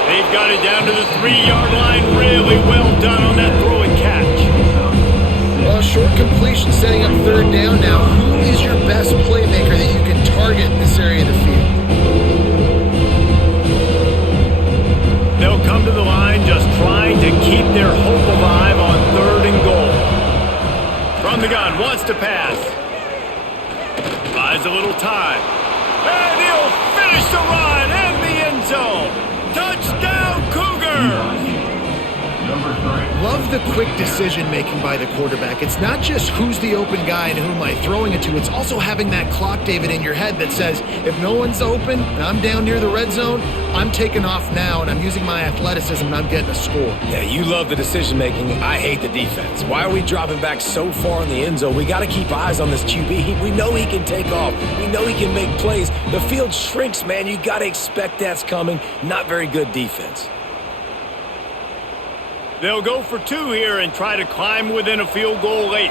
They've got it down to the 3-yard line. Really well done on that throw and catch. Well, short completion setting up 3rd down now. Who is your best playmaker that you can target in this area of the field? They'll come to the line just trying to keep their hope alive on 3rd and goal. From the gun, wants to pass. Buys a little time. And he'll finish the run and the end zone. Touchdown, Cougars! Love the quick decision-making by the quarterback. It's not just who's the open guy and who am I throwing it to. It's also having that clock, David, in your head that says, if no one's open and I'm down near the red zone, I'm taking off now and I'm using my athleticism and I'm getting a score. Yeah, you love the decision-making. I hate the defense. Why are we dropping back so far in the end zone? We got to keep eyes on this QB. We know he can take off. We know he can make plays. The field shrinks, man. You got to expect that's coming. Not very good defense. They'll go for 2 here and try to climb within a field goal late.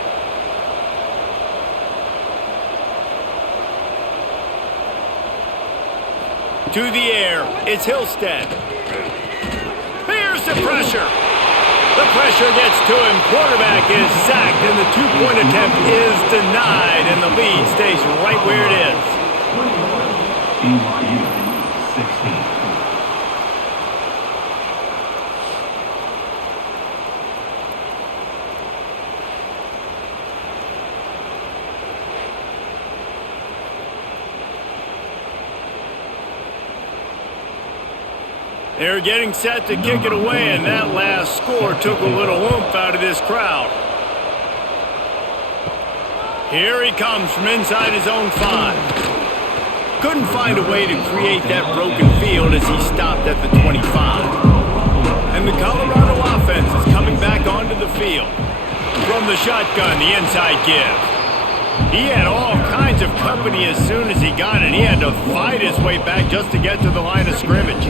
To the air, it's Hillstead. Here's the pressure. The pressure gets to him. Quarterback is sacked, and the 2-point attempt is denied, and the lead stays right where it is. BYU 16. They're getting set to kick it away, and that last score took a little oomph out of this crowd. Here he comes from inside his own 5. Couldn't find a way to create that broken field as he stopped at the 25. And the Colorado offense is coming back onto the field. From the shotgun, the inside give. He had all kinds of company as soon as he got it. He had to fight his way back just to get to the line of scrimmage.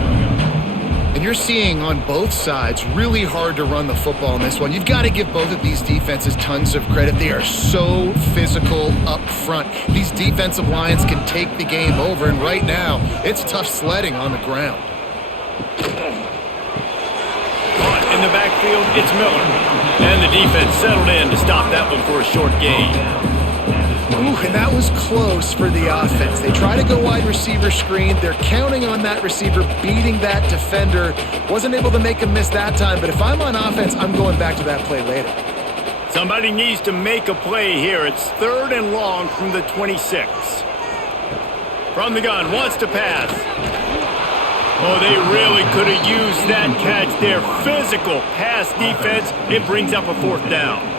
And you're seeing on both sides really hard to run the football in this one. You've got to give both of these defenses tons of credit. They are so physical up front. These defensive lines can take the game over, and right now, it's tough sledding on the ground. Caught in the backfield, it's Miller. And the defense settled in to stop that one for a short gain. Ooh, and that was close for the offense. They try to go wide receiver screen. They're counting on that receiver beating that defender. Wasn't able to make him miss that time, but if I'm on offense, I'm going back to that play later. Somebody needs to make a play here. It's 3rd and long from the 26. From the gun, wants to pass. Oh, they really could have used that catch there. Physical pass defense. It brings up a 4th down.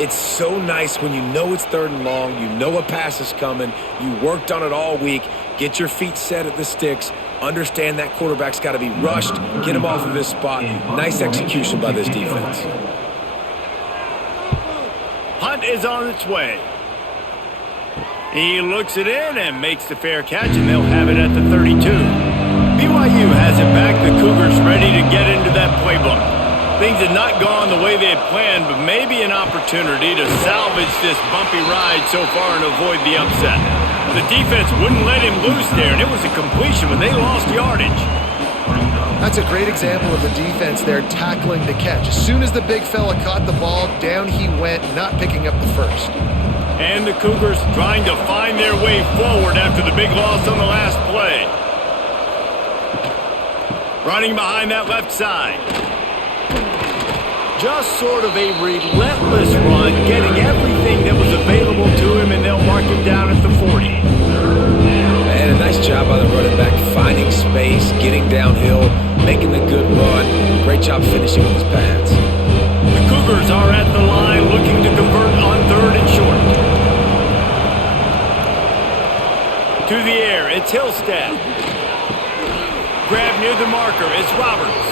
It's so nice when you know it's 3rd and long, you know a pass is coming, you worked on it all week, get your feet set at the sticks, understand that quarterback's got to be rushed, get him off of his spot. Nice execution by this defense. Hunt is on its way. He looks it in and makes the fair catch, and they'll have it at the 32. BYU has it back. The Cougars ready to get into that playbook. Things had not gone the way they had planned, but maybe an opportunity to salvage this bumpy ride so far and avoid the upset. The defense wouldn't let him loose there, and it was a completion when they lost yardage. That's a great example of the defense there tackling the catch. As soon as the big fella caught the ball, down he went, not picking up the first. And the Cougars trying to find their way forward after the big loss on the last play. Running behind that left side. Just sort of a relentless run, getting everything that was available to him, and they'll mark him down at the 40. And a nice job by the running back, finding space, getting downhill, making a good run. Great job finishing with his pads. The Cougars are at the line looking to convert on 3rd and short. To the air, it's Hillstead. Grab near the marker, it's Roberts.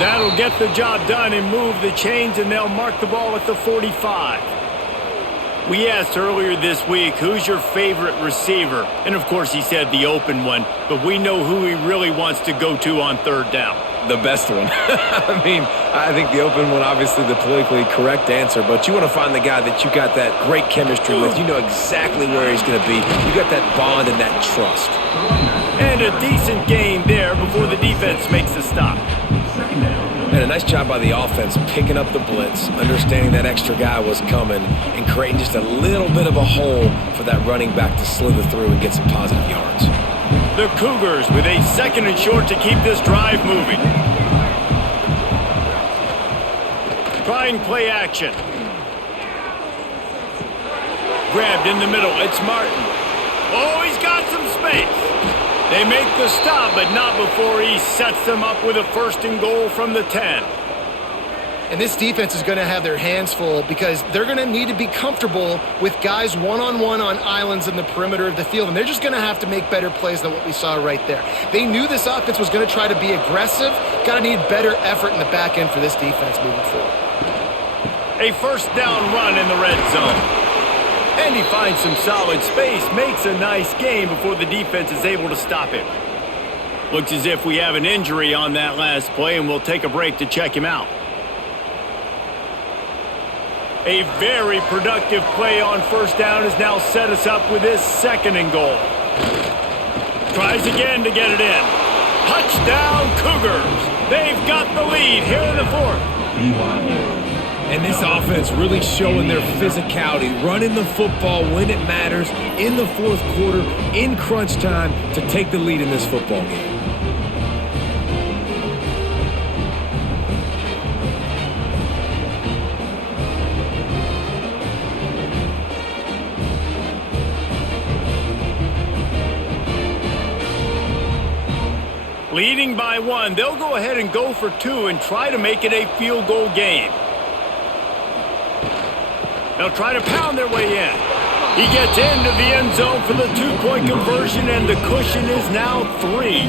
That'll get the job done and move the chains, and they'll mark the ball at the 45. We asked earlier this week, who's your favorite receiver? And of course he said the open one, but we know who he really wants to go to on 3rd down. The best one. I mean, I think the open one, obviously the politically correct answer, but you want to find the guy that you got that great chemistry with. You know exactly where he's going to be. You got that bond and that trust. And a decent gain there before the defense makes the stop. And a nice job by the offense picking up the blitz, understanding that extra guy was coming, and creating just a little bit of a hole for that running back to slither through and get some positive yards. The Cougars with a 2nd and short to keep this drive moving. Trying play action. Grabbed in the middle, it's Martin. Oh, he's got some space. They make the stop, but not before he sets them up with a 1st and goal from the 10. And this defense is going to have their hands full because they're going to need to be comfortable with guys one-on-one on islands in the perimeter of the field, and they're just going to have to make better plays than what we saw right there. They knew this offense was going to try to be aggressive. Got to need better effort in the back end for this defense moving forward. A 1st down run in the red zone. And he finds some solid space, makes a nice gain before the defense is able to stop him. Looks as if we have an injury on that last play, and we'll take a break to check him out. A very productive play on 1st down has now set us up with this 2nd and goal. Tries again to get it in. Touchdown Cougars! They've got the lead here in the 4th. BYU. And this offense really showing their physicality, running the football when it matters, in the 4th quarter, in crunch time, to take the lead in this football game. Leading by 1, they'll go ahead and go for 2 and try to make it a field goal game. They'll try to pound their way in. He gets into the end zone for the 2-point conversion, and the cushion is now 3.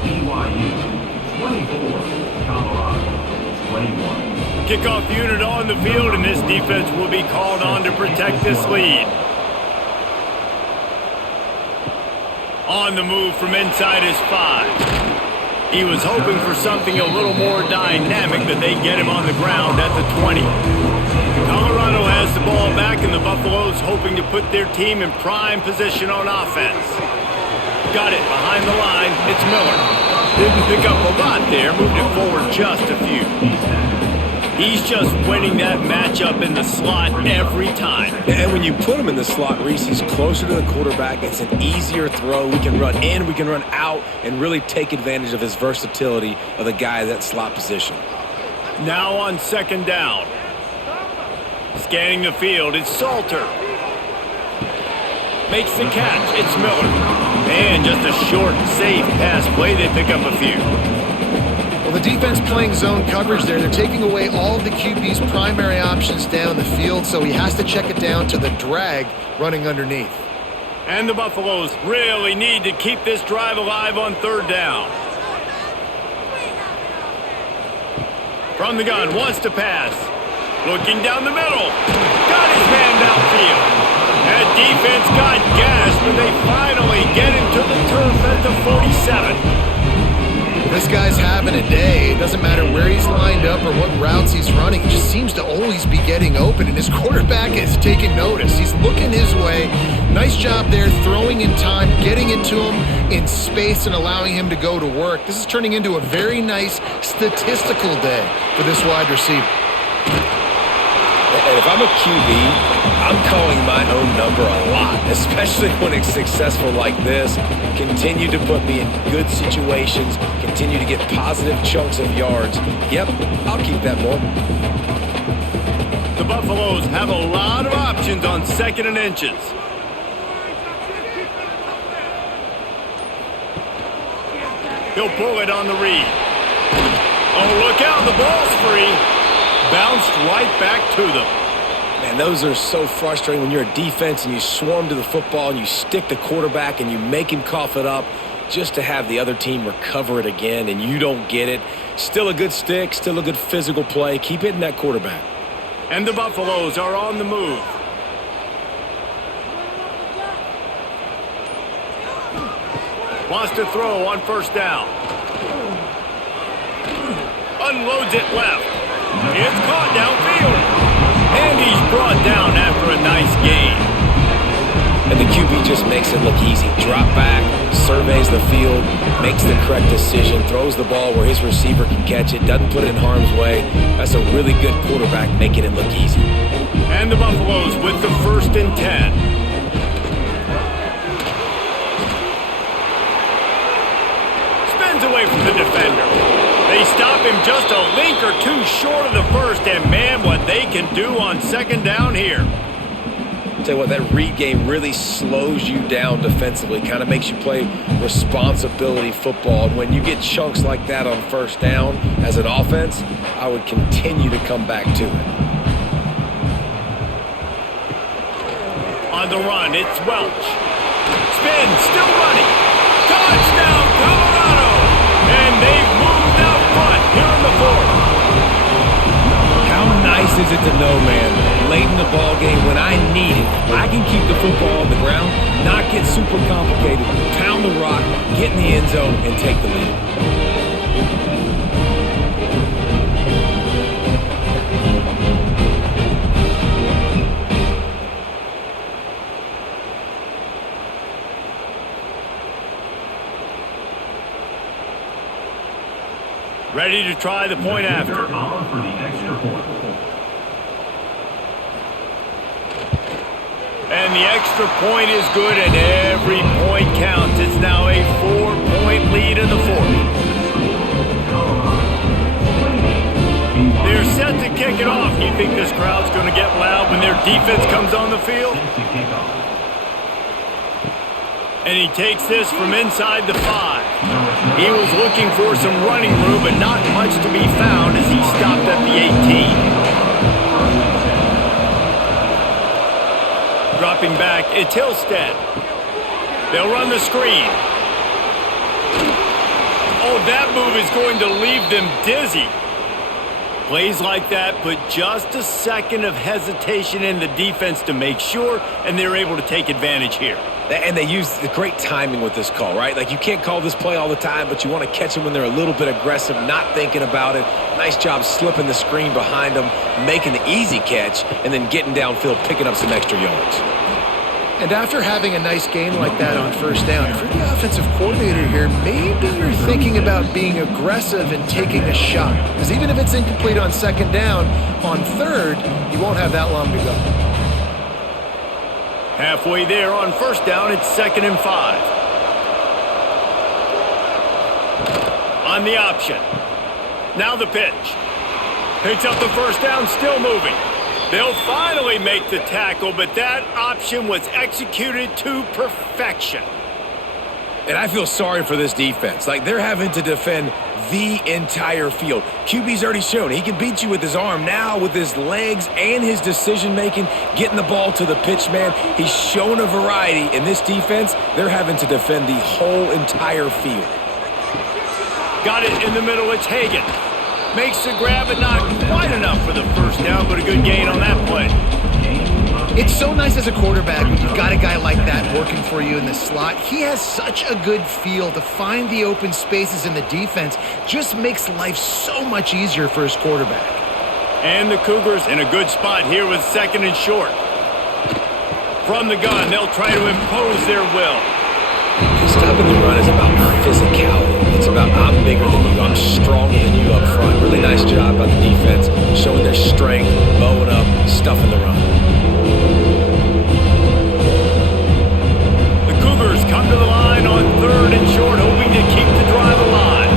BYU 24, Colorado 21. Kickoff unit on the field, and this defense will be called on to protect this lead. On the move from inside his 5. He was hoping for something a little more dynamic, but they get him on the ground at the 20. Colorado has the ball back, and the Buffaloes hoping to put their team in prime position on offense. Got it behind the line. It's Miller. Didn't pick up a lot there. Moved it forward just a few. He's just winning that matchup in the slot every time. And when you put him in the slot, Reese, he's closer to the quarterback. It's an easier throw. We can run in, we can run out, and really take advantage of his versatility of the guy in that slot position. Now on 2nd down. Scanning the field, it's Salter. Makes the catch, it's Miller. And just a short, safe pass play, they pick up a few. Well, the defense playing zone coverage there. They're taking away all of the QB's primary options down the field, so he has to check it down to the drag running underneath. And the Buffaloes really need to keep this drive alive on 3rd down. From the gun, wants to pass. Looking down the middle. Got his man downfield. That defense got gashed, but they finally get him to the turf at the 47. This guy's having a day. It doesn't matter where he's lined up or what routes he's running. He just seems to always be getting open, and his quarterback is taking notice. He's looking his way. Nice job there, throwing in time, getting it to him in space and allowing him to go to work. This is turning into a very nice statistical day for this wide receiver. And if I'm a QB, I'm calling my own number a lot, especially when it's successful like this. Continue to put me in good situations, continue to get positive chunks of yards. Yep, I'll keep that more. The Buffaloes have a lot of options on 2nd and inches. He'll pull it on the read. Oh, look out, the ball's free. Bounced right back to them. Man, those are so frustrating when you're a defense and you swarm to the football and you stick the quarterback and you make him cough it up just to have the other team recover it again and you don't get it. Still a good stick, still a good physical play. Keep hitting that quarterback. And the Buffaloes are on the move. Wants to throw on 1st down. Unloads it left. It's caught downfield. And he's brought down after a nice gain. And the QB just makes it look easy. Drop back, surveys the field, makes the correct decision, throws the ball where his receiver can catch it, doesn't put it in harm's way. That's a really good quarterback making it look easy. And the Buffaloes with the 1st and 10. Spins away from the defender. They stop him just a link or two short of the 1st, and man, what they can do on 2nd down here. Tell you what, that read game really slows you down defensively, kind of makes you play responsibility football. And when you get chunks like that on 1st down as an offense, I would continue to come back to it. On the run, it's Welch. Spin, still running. Touchdown, Colorado! And they've moved out front here in the 4th. How nice is it to know, man, late in the ball game when I need it, I can keep the football on the ground, not get super complicated, pound the rock, get in the end zone, and take the lead. Ready to try the point after. For the extra point. And the extra point is good, and every point counts. It's now a 4-point lead in the 4th. They're set to kick it off. Do you think this crowd's going to get loud when their defense comes on the field? And he takes this from inside the 5. He was looking for some running room, but not much to be found as he stopped at the 18. Dropping back, it's Hillstead. They'll run the screen. Oh, that move is going to leave them dizzy. Plays like that put just a second of hesitation in the defense to make sure, and they're able to take advantage here. And they use the great timing with this call, right? Like, you can't call this play all the time, but you want to catch them when they're a little bit aggressive, not thinking about it. Nice job slipping the screen behind them, making the easy catch, and then getting downfield, picking up some extra yards. And after having a nice gain like that on 1st down, if you're the offensive coordinator here, maybe you're thinking about being aggressive and taking a shot. Because even if it's incomplete on 2nd down, on 3rd, you won't have that long to go. Halfway there on 1st down, it's 2nd and 5. On the option. Now the pitch. Picks up the 1st down, still moving. They'll finally make the tackle, but that option was executed to perfection. And I feel sorry for this defense. Like, they're having to defend the entire field. QB's already shown he can beat you with his arm. Now with his legs and his decision-making, getting the ball to the pitch man, he's shown a variety. In this defense, they're having to defend the whole entire field. Got it in the middle, it's Hagan. Makes the grab, but not quite enough for the 1st down, but a good gain on that play. It's so nice as a quarterback when you've got a guy like that working for you in the slot. He has such a good feel to find the open spaces in the defense. Just makes life so much easier for his quarterback. And the Cougars in a good spot here with 2nd and short. From the gun, they'll try to impose their will. Stopping the run is about physicality. It's about I'm bigger than you, I'm stronger than you up front. Really nice job by the defense, showing their strength, bowing up, stuffing the run. The Cougars come to the line on 3rd and short, hoping to keep the drive alive.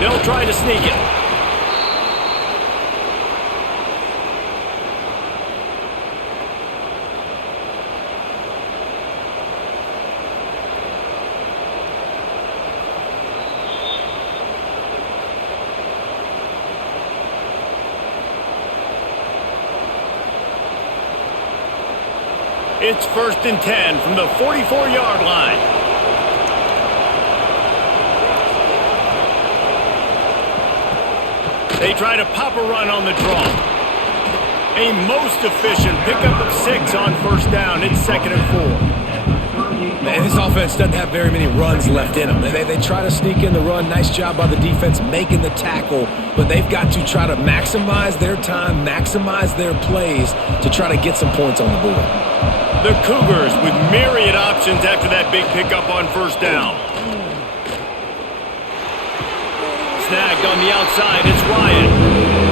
They'll try to sneak it. It's 1st and 10 from the 44-yard line. They try to pop a run on the draw. A most efficient pickup of 6 on 1st down. It's 2nd and 4. Man, this offense doesn't have very many runs left in them. They try to sneak in the run. Nice job by the defense making the tackle, but they've got to try to maximize their time, maximize their plays to try to get some points on the board. The Cougars with myriad options after that big pickup on 1st down. Snagged on the outside, it's Ryan.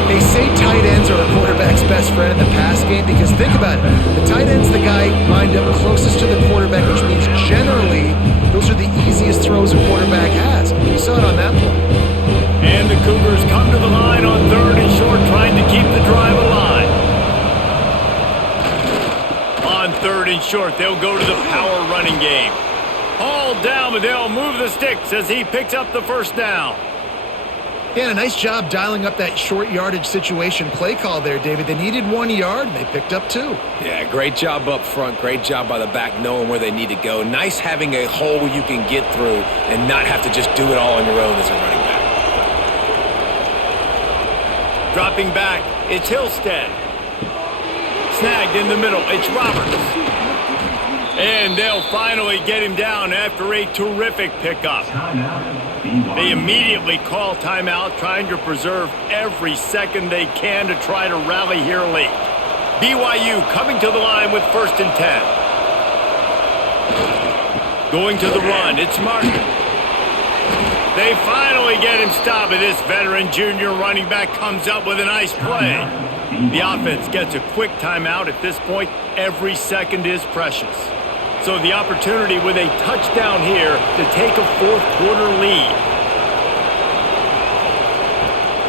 They say tight ends are a quarterback's best friend in the pass game because think about it. The tight end's the guy lined up closest to the quarterback, which means generally those are the easiest throws a quarterback has. We saw it on that play. And the Cougars come to the line on 3rd and short, trying to keep the drive alive. On 3rd and short, they'll go to the power running game. All down, but they'll move the sticks as he picks up the 1st down. Yeah, a nice job dialing up that short yardage situation play call there, David. They needed 1 yard, and they picked up 2. Yeah, great job up front. Great job by the back knowing where they need to go. Nice having a hole you can get through and not have to just do it all on your own as a running back. Dropping back, it's Hillstead. Snagged in the middle, it's Roberts. And they'll finally get him down after a terrific pickup. They immediately call timeout, trying to preserve every second they can to try to rally here late. BYU coming to the line with 1st and 10. Going to the run, it's Martin. They finally get him stopped, and this veteran junior running back comes up with a nice play. The offense gets a quick timeout. At this point, every second is precious. So the opportunity with a touchdown here to take a 4th quarter lead.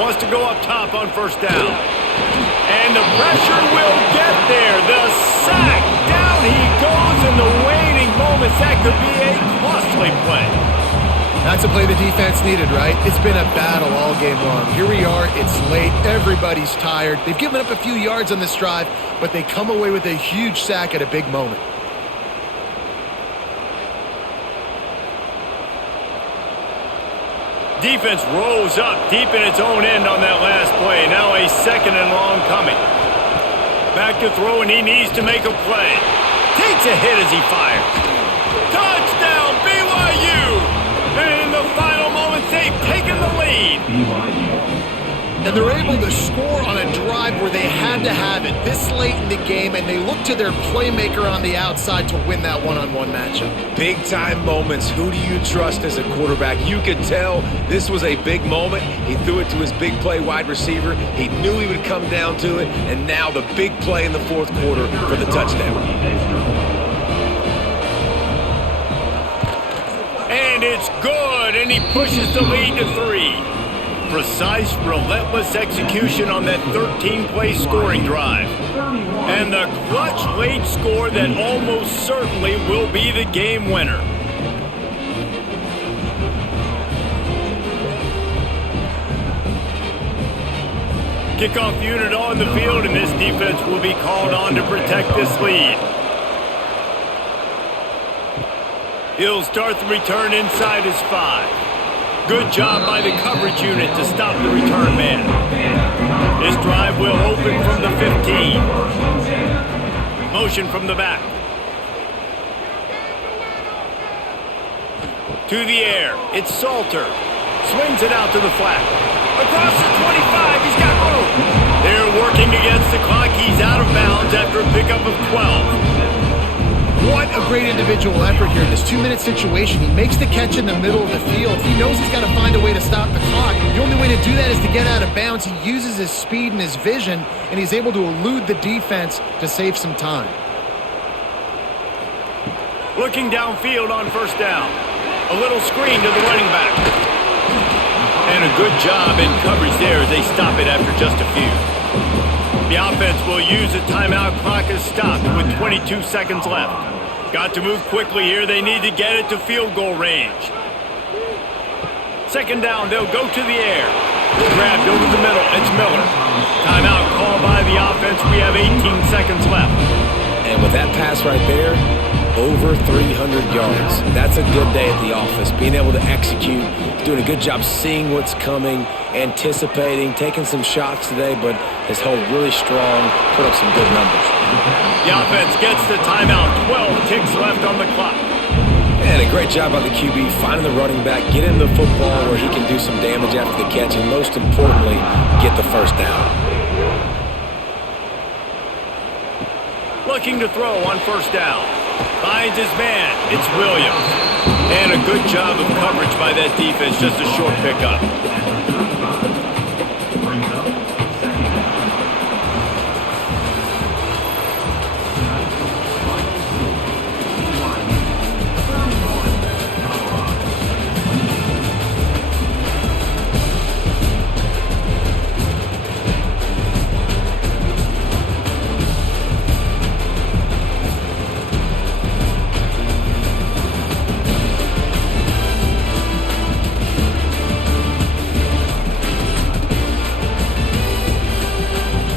Wants to go up top on 1st down. And the pressure will get there. The sack. Down he goes in the waning moments. That could be a costly play. That's a play the defense needed, right? It's been a battle all game long. Here we are. It's late. Everybody's tired. They've given up a few yards on this drive, but they come away with a huge sack at a big moment. Defense rolls up deep in its own end on that last play. Now a 2nd and long coming. Back to throw, and he needs to make a play. Takes a hit as he fires. Touchdown, BYU! And in the final moments, they've taken the lead. And they're able to score on a drive where they had to have it this late in the game, and they look to their playmaker on the outside to win that one-on-one matchup. Big-time moments. Who do you trust as a quarterback? You could tell this was a big moment. He threw it to his big play wide receiver. He knew he would come down to it, and now the big play in the 4th quarter for the touchdown. And it's good, and he pushes the lead to 3. Precise, relentless execution on that 13-play scoring drive. And the clutch late score that almost certainly will be the game winner. Kickoff unit on the field, and this defense will be called on to protect this lead. He'll start the return inside his 5. Good job by the coverage unit to stop the return man. This drive will open from the 15. Motion from the back. To the air. It's Salter. Swings it out to the flat. Across the 25. He's got room. They're working against the clock. He's out of bounds after a pickup of 12. What a great individual effort here in this 2-minute situation. He makes the catch in the middle of the field. He knows he's got to find a way to stop the clock. The only way to do that is to get out of bounds. He uses his speed and his vision, and he's able to elude the defense to save some time. Looking downfield on first down. A little screen to the running back. And a good job in coverage there as they stop it after just a few. The offense will use a timeout. Clock is stopped with 22 seconds left. Got to move quickly here. They need to get it to field goal range. Second down, they'll go to the air. Grabbed over the middle. It's Miller. Timeout called by the offense. We have 18 seconds left. And with that pass right there, over 300 yards. That's a good day at the office. Being able to execute, doing a good job seeing what's coming, anticipating, taking some shots today, but has held really strong, put up some good numbers. The offense gets the timeout. 12 ticks left on the clock. And a great job by the QB, finding the running back, get him the football where he can do some damage after the catch, and most importantly, get the first down. Looking to throw on first down. Finds his man. It's Williams. And a good job of coverage by that defense. Just a short pickup.